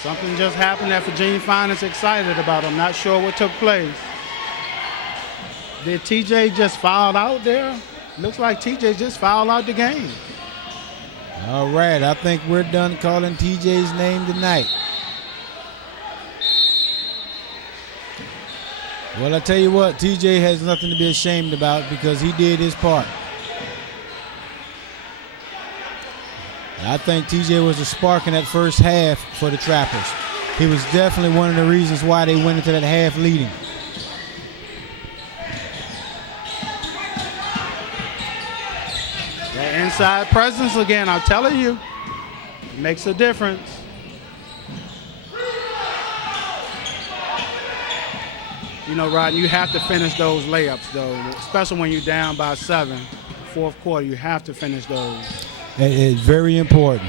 Something just happened that Virginia Finance excited about. I'm not sure what took place. Did TJ just foul out there? Looks like TJ just fouled out the game. All right, I think we're done calling TJ's name tonight. Well, I tell you what, TJ has nothing to be ashamed about because he did his part. I think TJ was a spark in that first half for the Trappers. He was definitely one of the reasons why they went into that half leading. That inside presence again, I'm telling you, makes a difference. You know, Rodney, you have to finish those layups, though, especially when you're down by 7. Fourth quarter, you have to finish those. It's very important.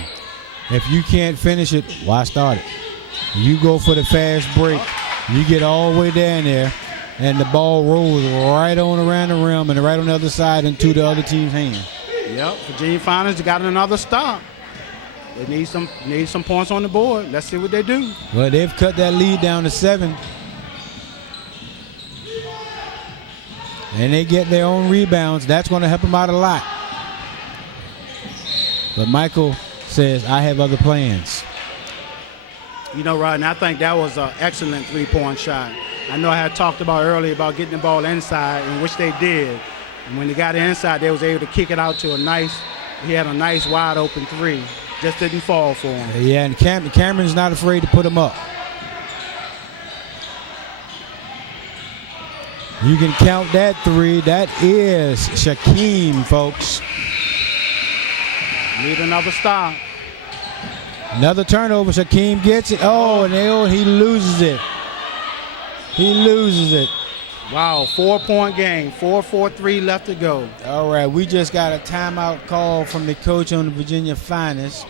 If you can't finish it, why start it? You go for the fast break. You get all the way down there, and the ball rolls right on around the rim and right on the other side into the other team's hand. Yep, Virginia Finance got another stop. They need some points on the board. Let's see what they do. Well, they've cut that lead down to 7. And they get their own rebounds. That's going to help them out a lot. But Michael says, I have other plans. You know, Rodney, I think that was an excellent three-point shot. I know I had talked about earlier about getting the ball inside, and which they did. And when they got it inside, they was able to kick it out to he had a nice wide-open 3. Just didn't fall for him. Yeah, and Cameron's not afraid to put him up. You can count that 3. That is Shaquem, folks. Need another stop. Another turnover. Shaquem gets it. Oh, and he loses it. He loses it. Wow, 4-point game. 4:43 left to go. All right, we just got a timeout call from the coach on the Virginia Finest.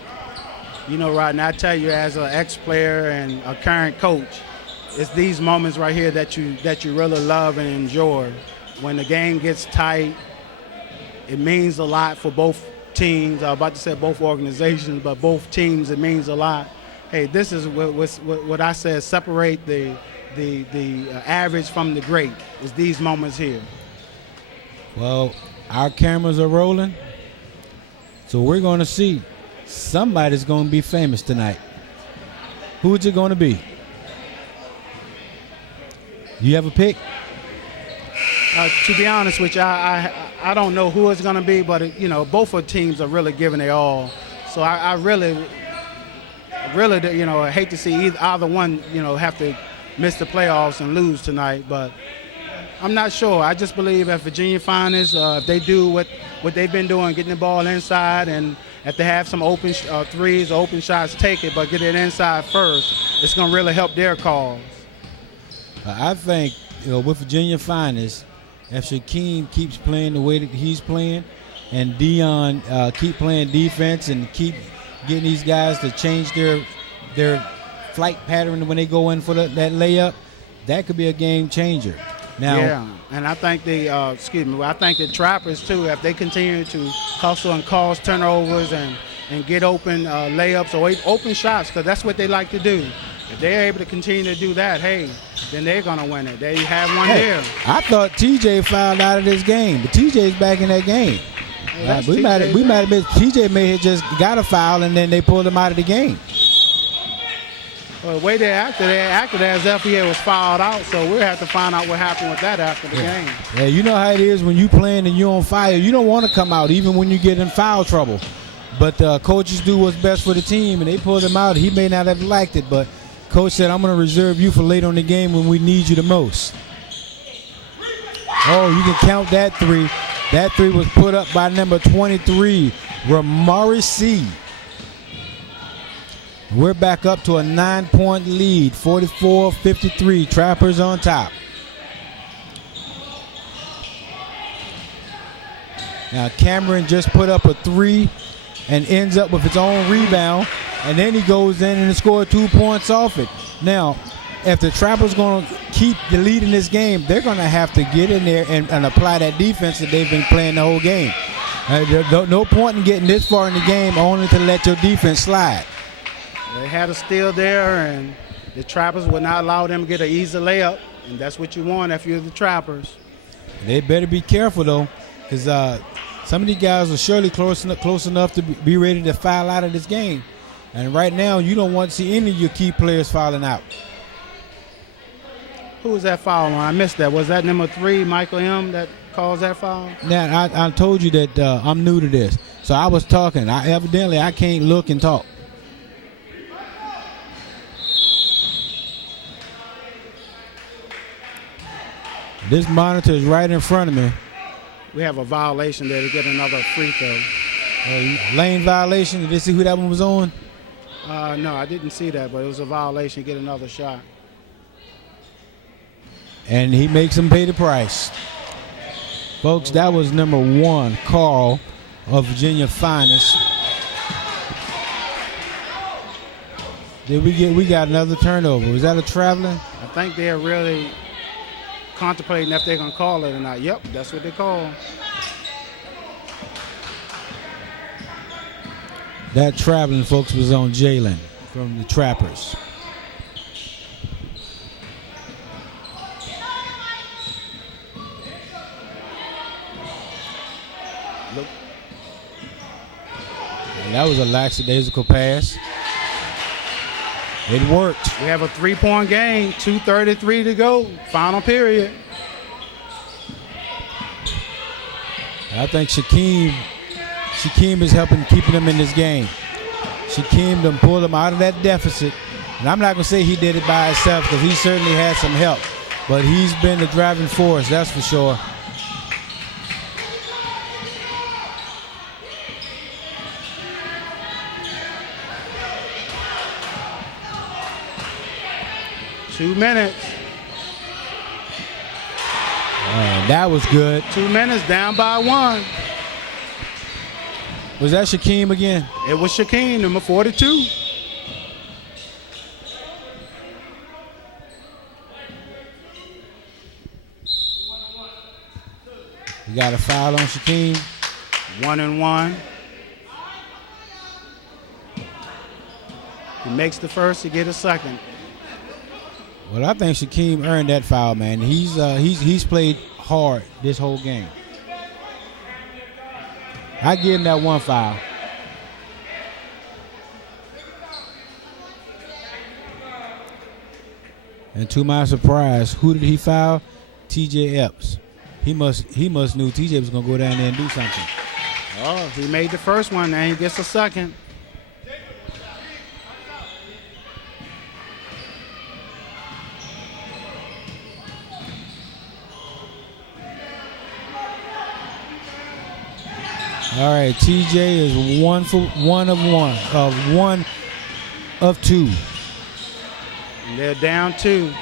You know, Rodney, I tell you, as an ex-player and a current coach, it's these moments right here that you really love and enjoy. When the game gets tight, it means a lot for both teams. I was about to say both organizations, but both teams, it means a lot. Hey, this is what I said, separate the average from the great, is these moments here. Well, our cameras are rolling, so we're going to see. Somebody's going to be famous tonight. Who is it going to be? You have a pick? To be honest with you, I don't know who it's going to be, but both of the teams are really giving their all. So I really, I hate to see either one, have to miss the playoffs and lose tonight. But I'm not sure. I just believe at Virginia Finest, if they do what they've been doing, getting the ball inside, and if they have some open threes or open shots, take it, but get it inside first, it's going to really help their cause. I think with Virginia Finest, if Shaquem keeps playing the way that he's playing, and Dion keep playing defense and keep getting these guys to change their flight pattern when they go in for that layup, that could be a game changer. Now, yeah, and I think I think the Trappers too, if they continue to hustle and cause turnovers and get open layups or open shots, because that's what they like to do. If they're able to continue to do that, hey, then they're going to win it. They have one here. I thought TJ fouled out of this game, but TJ's back in that game. We might have been TJ may have just got a foul and then they pulled him out of the game. Well, the way they acted as if he was fouled out, so we'll have to find out what happened with that after the game. Yeah, you know how it is when you playing and you're on fire. You don't want to come out even when you get in foul trouble. But coaches do what's best for the team, and they pulled him out. He may not have liked it, but Coach said, I'm going to reserve you for later in the game when we need you the most. Oh, you can count that three. That three was put up by number 23, Ramari C. We're back up to a 9-point lead, 44-53. Trappers on top. Now Cameron just put up a three and ends up with its own rebound. And then he goes in and scored 2 points off it. Now, if the Trappers going to keep the lead in this game, they're going to have to get in there and apply that defense that they've been playing the whole game. No point in getting this far in the game only to let your defense slide. They had a steal there, and the Trappers would not allow them to get an easy layup, and that's what you want if you're the Trappers. They better be careful, though, because some of these guys are surely close enough to be ready to foul out of this game. And right now, you don't want to see any of your key players fouling out. Who was that foul on? I missed that. Was that number 3, Michael M., that caused that foul? Now, I told you that I'm new to this. So I was talking. Evidently, I can't look and talk. This monitor is right in front of me. We have a violation there to get another free throw. Lane violation. Did you see who that one was on? No, I didn't see that, but it was a violation to get another shot. And he makes them pay the price. Folks, that was number 1, Carl of Virginia Finest. We got another turnover. Was that a traveling? I think they're really contemplating if they're going to call it or not. Yep, that's what they call. That traveling, folks, was on Jalen from the Trappers. Look. And that was a lackadaisical pass. It worked. We have a 3-point game, 2:33 to go, final period. I think Shaquem is helping keeping them in this game. Shaquem done pulled them out of that deficit. And I'm not going to say he did it by himself because he certainly had some help. But he's been the driving force, that's for sure. Two minutes. That was good. 2 minutes, down by 1. Was that Shaquem again? It was Shaquem, number 42. You got a foul on Shaquem. 1-1. He makes the first, he get a second. Well, I think Shaquem earned that foul, man. He's played hard this whole game. I give him that 1 foul. And to my surprise, who did he foul? TJ Epps. He must knew TJ was gonna go down there and do something. Oh, he made the first one, and he gets a second. All right, TJ is one of two. And they're down 2.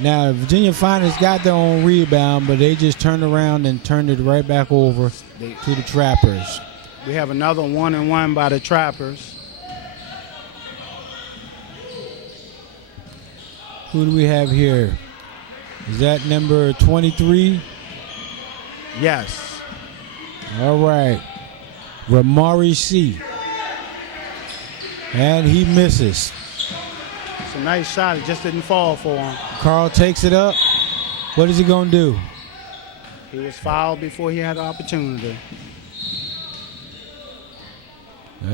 Now, Virginia Finance got their own rebound, but they just turned around and turned it right back over to the Trappers. We have another 1-and-1 by the Trappers. Who do we have here? Is that number 23? Yes. All right. Ramari C. And he misses. It's a nice shot. It just didn't fall for him. Carl takes it up. What is he going to do? He was fouled before he had the opportunity.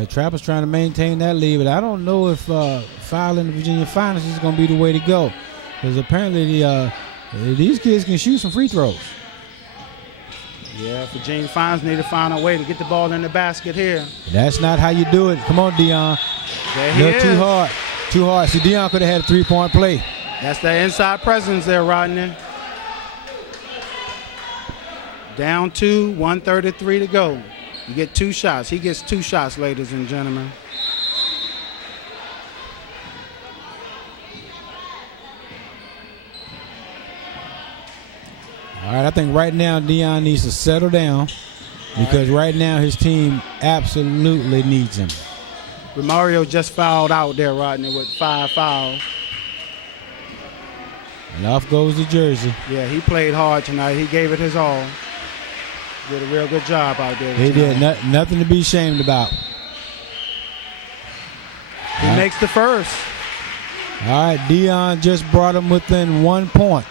Trappers trying to maintain that lead, but I don't know if fouling the Virginia Finance is going to be the way to go. Because apparently these kids can shoot some free throws. Yeah, Virginia Finance need to find a way to get the ball in the basket here. That's not how you do it. Come on, Dion. There he is. Too hard. Too hard. See, Dion could have had a three-point play. That's the inside presence there, Rodney. Down 2, 1:33 to go. You get 2 shots. He gets 2 shots, ladies and gentlemen. All right, I think right now Dion needs to settle down because right now his team absolutely needs him. Mario just fouled out there, Rodney, with 5 fouls. And off goes the jersey. Yeah, he played hard tonight. He gave it his all. Did a real good job out there. He did. Nothing to be ashamed about. He makes the first. All right, Dion just brought him within 1 point.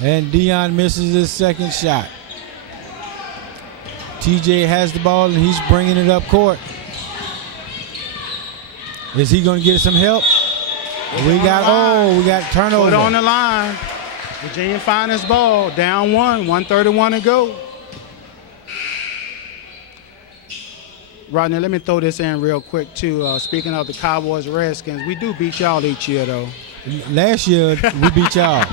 And Dion misses his second shot. TJ has the ball and he's bringing it up court. Is he going to get some help? We got turnover. Put on the line. Virginia Finance ball, down 1, 1:31 to go. Rodney, let me throw this in real quick too. Speaking of the Cowboys Redskins, we do beat y'all each year though. Last year we beat y'all.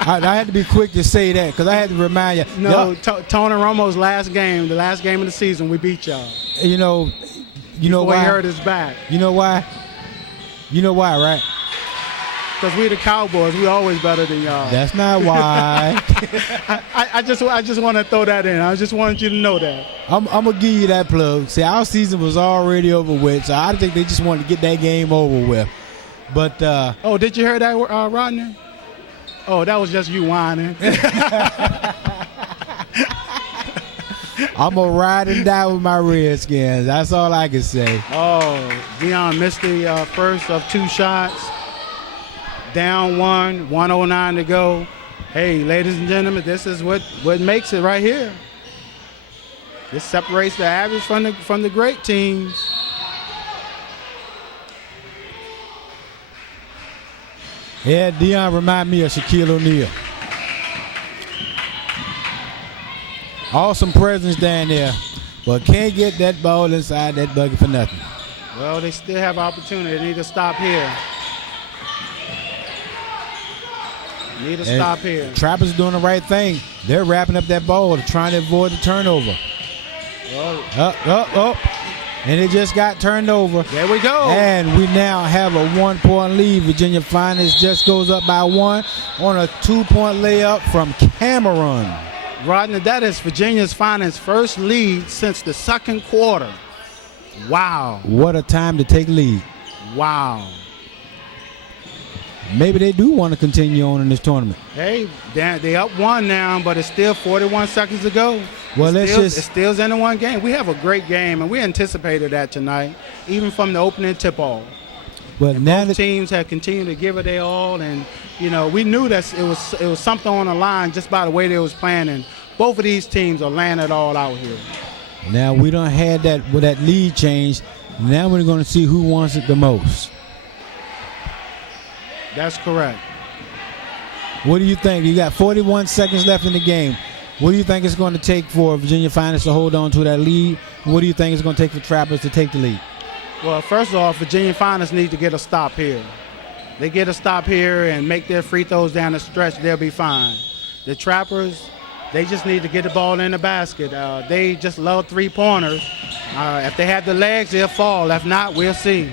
I had to be quick to say that because I had to remind you. No, Tony Romo's last game, the last game of the season, we beat y'all. You know why? He hurt his back. You know why? You know why, right? Because we the Cowboys, we always better than y'all. That's not why. I just want to throw that in. I just wanted you to know that. I'm gonna give you that plug. See, our season was already over with, so I think they just wanted to get that game over with. But oh, did you hear that, Rodney? Oh, that was just you whining. I'm gonna ride and die with my Redskins. That's all I can say. Oh, Dion missed the first of 2 shots. Down 1, 1:09 to go. Hey, ladies and gentlemen, this is what makes it right here. This separates the average from the great teams. Yeah, Dion remind me of Shaquille O'Neal. Awesome presence down there, but can't get that ball inside that bucket for nothing. Well, they still have opportunity. They need to stop here. Stop here. Trappers doing the right thing. They're wrapping up that ball, trying to avoid the turnover. Up. And it just got turned over. There we go. And we now have a 1-point lead. Virginia Finance just goes up by 1 on a 2-point layup from Cameron. Rodney, that is Virginia's Finance first lead since the second quarter. Wow. What a time to take lead. Wow. maybe they do want to continue on in this tournament. Hey, they up 1 now, but it's still 41 seconds to go. Well, It's still in the one game. We have a great game, and we anticipated that tonight, even from the opening tip-off. But now Both teams have continued to give it their all, and we knew that it was something on the line just by the way they was playing, and both of these teams are laying it all out here. Now we don't have that with that lead change. Now we're going to see who wants it the most. That's correct. What do you think? You got 41 seconds left in the game. What do you think it's going to take for Virginia Finest to hold on to that lead? What do you think it's going to take for Trappers to take the lead? Well, first off, Virginia Finest need to get a stop here. They get a stop here and make their free throws down the stretch, they'll be fine. The Trappers, they just need to get the ball in the basket. They just love three-pointers. If they have the legs, they'll fall. If not, we'll see.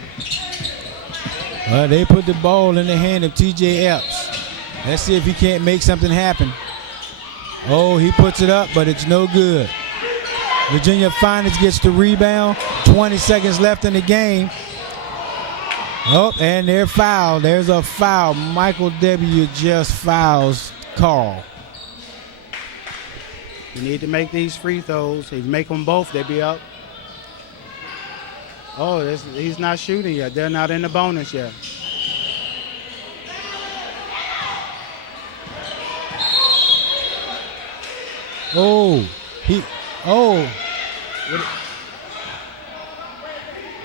They put the ball in the hand of T.J. Epps. Let's see if he can't make something happen. Oh, he puts it up, but it's no good. Virginia Finest gets the rebound. 20 seconds left in the game. Oh, and they're fouled. There's a foul. Michael W. just fouls Carl. You need to make these free throws. If you make them both, they'll be up. Oh, he's not shooting yet. They're not in the bonus yet.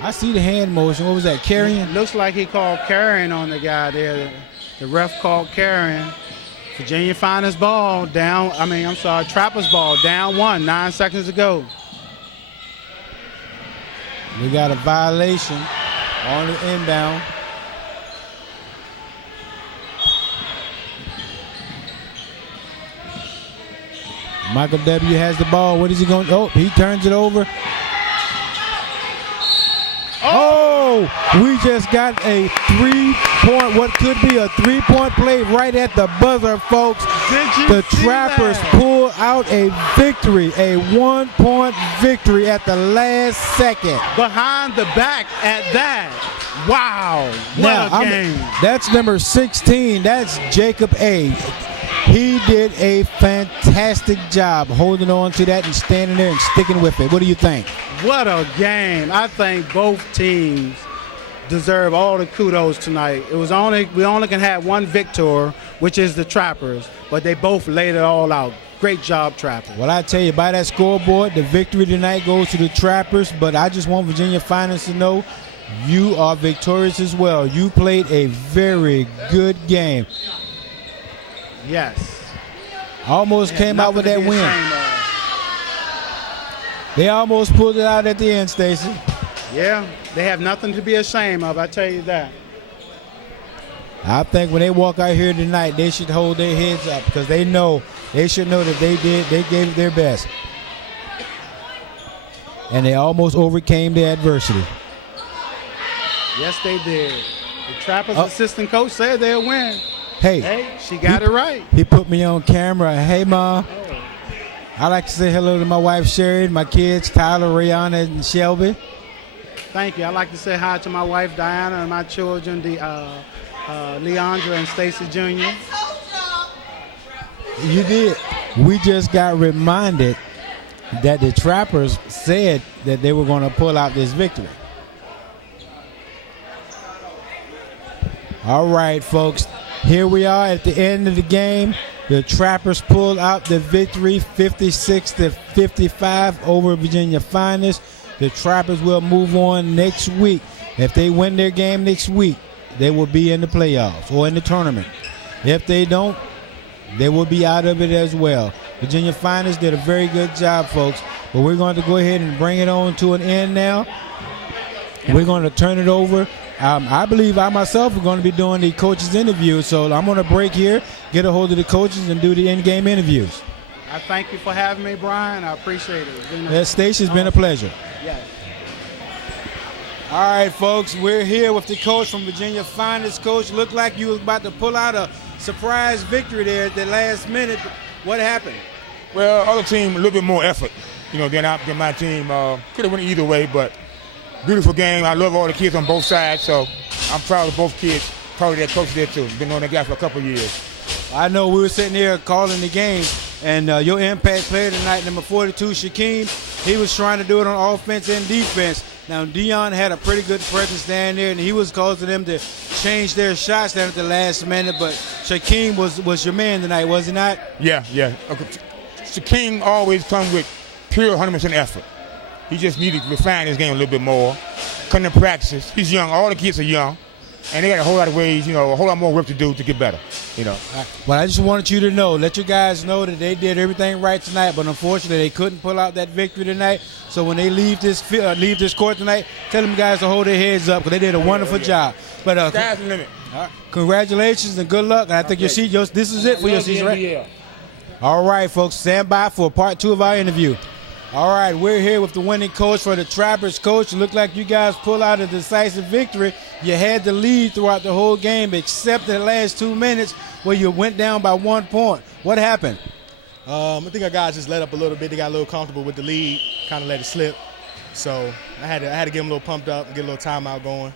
I see the hand motion. What was that, carrying? Looks like he called carrying on the guy there. The ref called carrying. Virginia Finest ball down. Trappers ball down 1. 9 seconds to go. We got a violation on the inbound. Michael W. has the ball. What is he going to? Oh, he turns it over. Oh, we just got a what could be a three-point play right at the buzzer, folks. The Trappers pull out a victory, a 1-point victory at the last second. Behind the back at that. Wow, what a game. That's number 16. That's Jacob A. He did a fantastic job holding on to that and standing there and sticking with it. What do you think? What a game. I think both teams deserve all the kudos tonight. We only can have one victor, which is the Trappers, but they both laid it all out. Great job, Trappers. Well, I tell you, by that scoreboard, the victory tonight goes to the Trappers, but I just want Virginia Finest to know you are victorious as well. You played a very good game. Yes. Almost came out with that win. They almost pulled it out at the end, Stacy. Yeah, they have nothing to be ashamed of, I tell you that. I think when they walk out here tonight, they should hold their heads up because they should know that they gave it their best. And they almost overcame the adversity. Yes, they did. The Trappers assistant coach said they'll win. Hey, she got it right. He put me on camera. Hey, Ma. I like to say hello to my wife, Sherry, my kids, Tyler, Rihanna, and Shelby. Thank you. I like to say hi to my wife, Diana, and my children, Leandra and Stacy Jr. You did. We just got reminded that the Trappers said that they were going to pull out this victory. All right, folks. Here we are at the end of the game. The Trappers pulled out the victory 56-55 over Virginia Finest. The Trappers will move on next week. If they win their game next week, they will be in the playoffs or in the tournament. If they don't, they will be out of it as well. Virginia Finest did a very good job, folks. But we're going to go ahead and bring it on to an end now. We're going to turn it over. I believe I myself are going to be doing the coaches' interviews, so I'm going to break here, get a hold of the coaches, and do the in-game interviews. I thank you for having me, Brian. I appreciate it. Stacey, it's been a pleasure. Yes. All right, folks, we're here with the coach from Virginia Finest. Coach, looked like you was about to pull out a surprise victory there at the last minute. What happened? Well, other team, a little bit more effort, than my team. Could have went either way, but beautiful game. I love all the kids on both sides, so I'm proud of both kids Carter, that coach there too. Been on that guy for a couple of years. I know we were sitting here calling the game, and your impact player tonight, number 42, Shaquem, he was trying to do it on offense and defense. Now, Dion had a pretty good presence down there, and he was causing them to change their shots down at the last minute, but Shaquem was your man tonight, was he not? Yeah. Shaquem always comes with pure 100% effort. He just needed to refine his game a little bit more. Come to practice. He's young. All the kids are young. And they got a whole lot of ways, a whole lot more work to do to get better, Well, I just wanted you to know, let your guys know that they did everything right tonight, but unfortunately they couldn't pull out that victory tonight. So when they leave this court tonight, tell them guys to hold their heads up because they did a wonderful job. But sky's the limit. Congratulations and good luck. And I think this is it for your season, right? NBL. All right, folks, stand by for part 2 of our interview. All right, we're here with the winning coach for the Trappers. Coach, it looked like you guys pulled out a decisive victory. You had the lead throughout the whole game except the last 2 minutes where you went down by 1 point. What happened? I think our guys just let up a little bit. They got a little comfortable with the lead, kind of let it slip. So I had to get them a little pumped up and get a little timeout going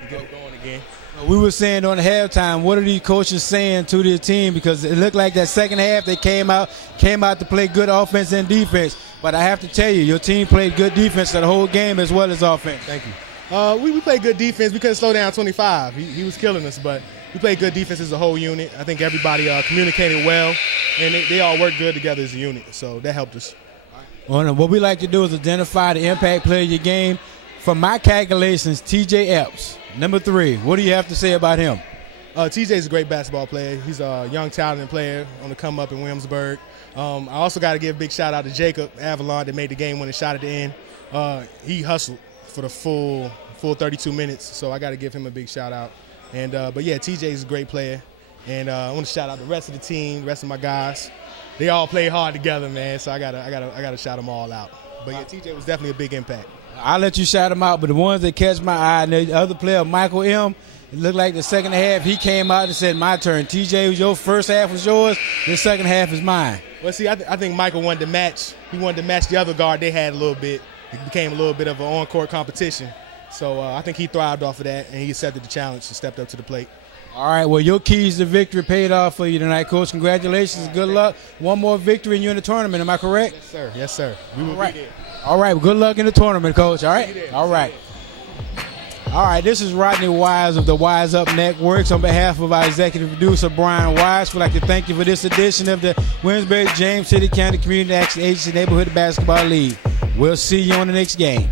and get it going again. We were saying on the halftime, what are these coaches saying to their team? Because it looked like that second half they came out to play good offense and defense. But I have to tell you, your team played good defense the whole game as well as offense. Thank you. We played good defense. We couldn't slow down 25. He was killing us, but we played good defense as a whole unit. I think everybody communicated well, and they all worked good together as a unit. So that helped us. Well, what we like to do is identify the impact player of your game. From my calculations, TJ Epps, number 3. What do you have to say about him? TJ is a great basketball player. He's a young, talented player on the come up in Williamsburg. I also got to give a big shout out to Jacob Avalon that made the game-winning shot at the end. He hustled for the full 32 minutes, so I got to give him a big shout out. And but yeah, TJ is a great player, and I want to shout out the rest of the team, the rest of my guys. They all play hard together, man. So I gotta shout them all out. But yeah, TJ was definitely a big impact. I'll let you shout them out, but the ones that catch my eye, and the other player, Michael M., it looked like the second half he came out and said, my turn. TJ, your first half was yours, the second half is mine. Well, see, I think Michael wanted to match. He wanted to match the other guard they had a little bit. It became a little bit of an on-court competition. So I think he thrived off of that, and he accepted the challenge and stepped up to the plate. All right, well, your keys to victory paid off for you tonight, Coach. Congratulations. Good luck. One more victory and you're in the tournament. Am I correct? Yes, sir. Yes, sir. We will be there. All right, well, good luck in the tournament, Coach. All right? All right. All right, this is Rodney Wise of the Wise Up Networks. On behalf of our executive producer, Brian Wise, we'd like to thank you for this edition of the Williamsburg James City County Community Action Agency Neighborhood Basketball League. We'll see you on the next game.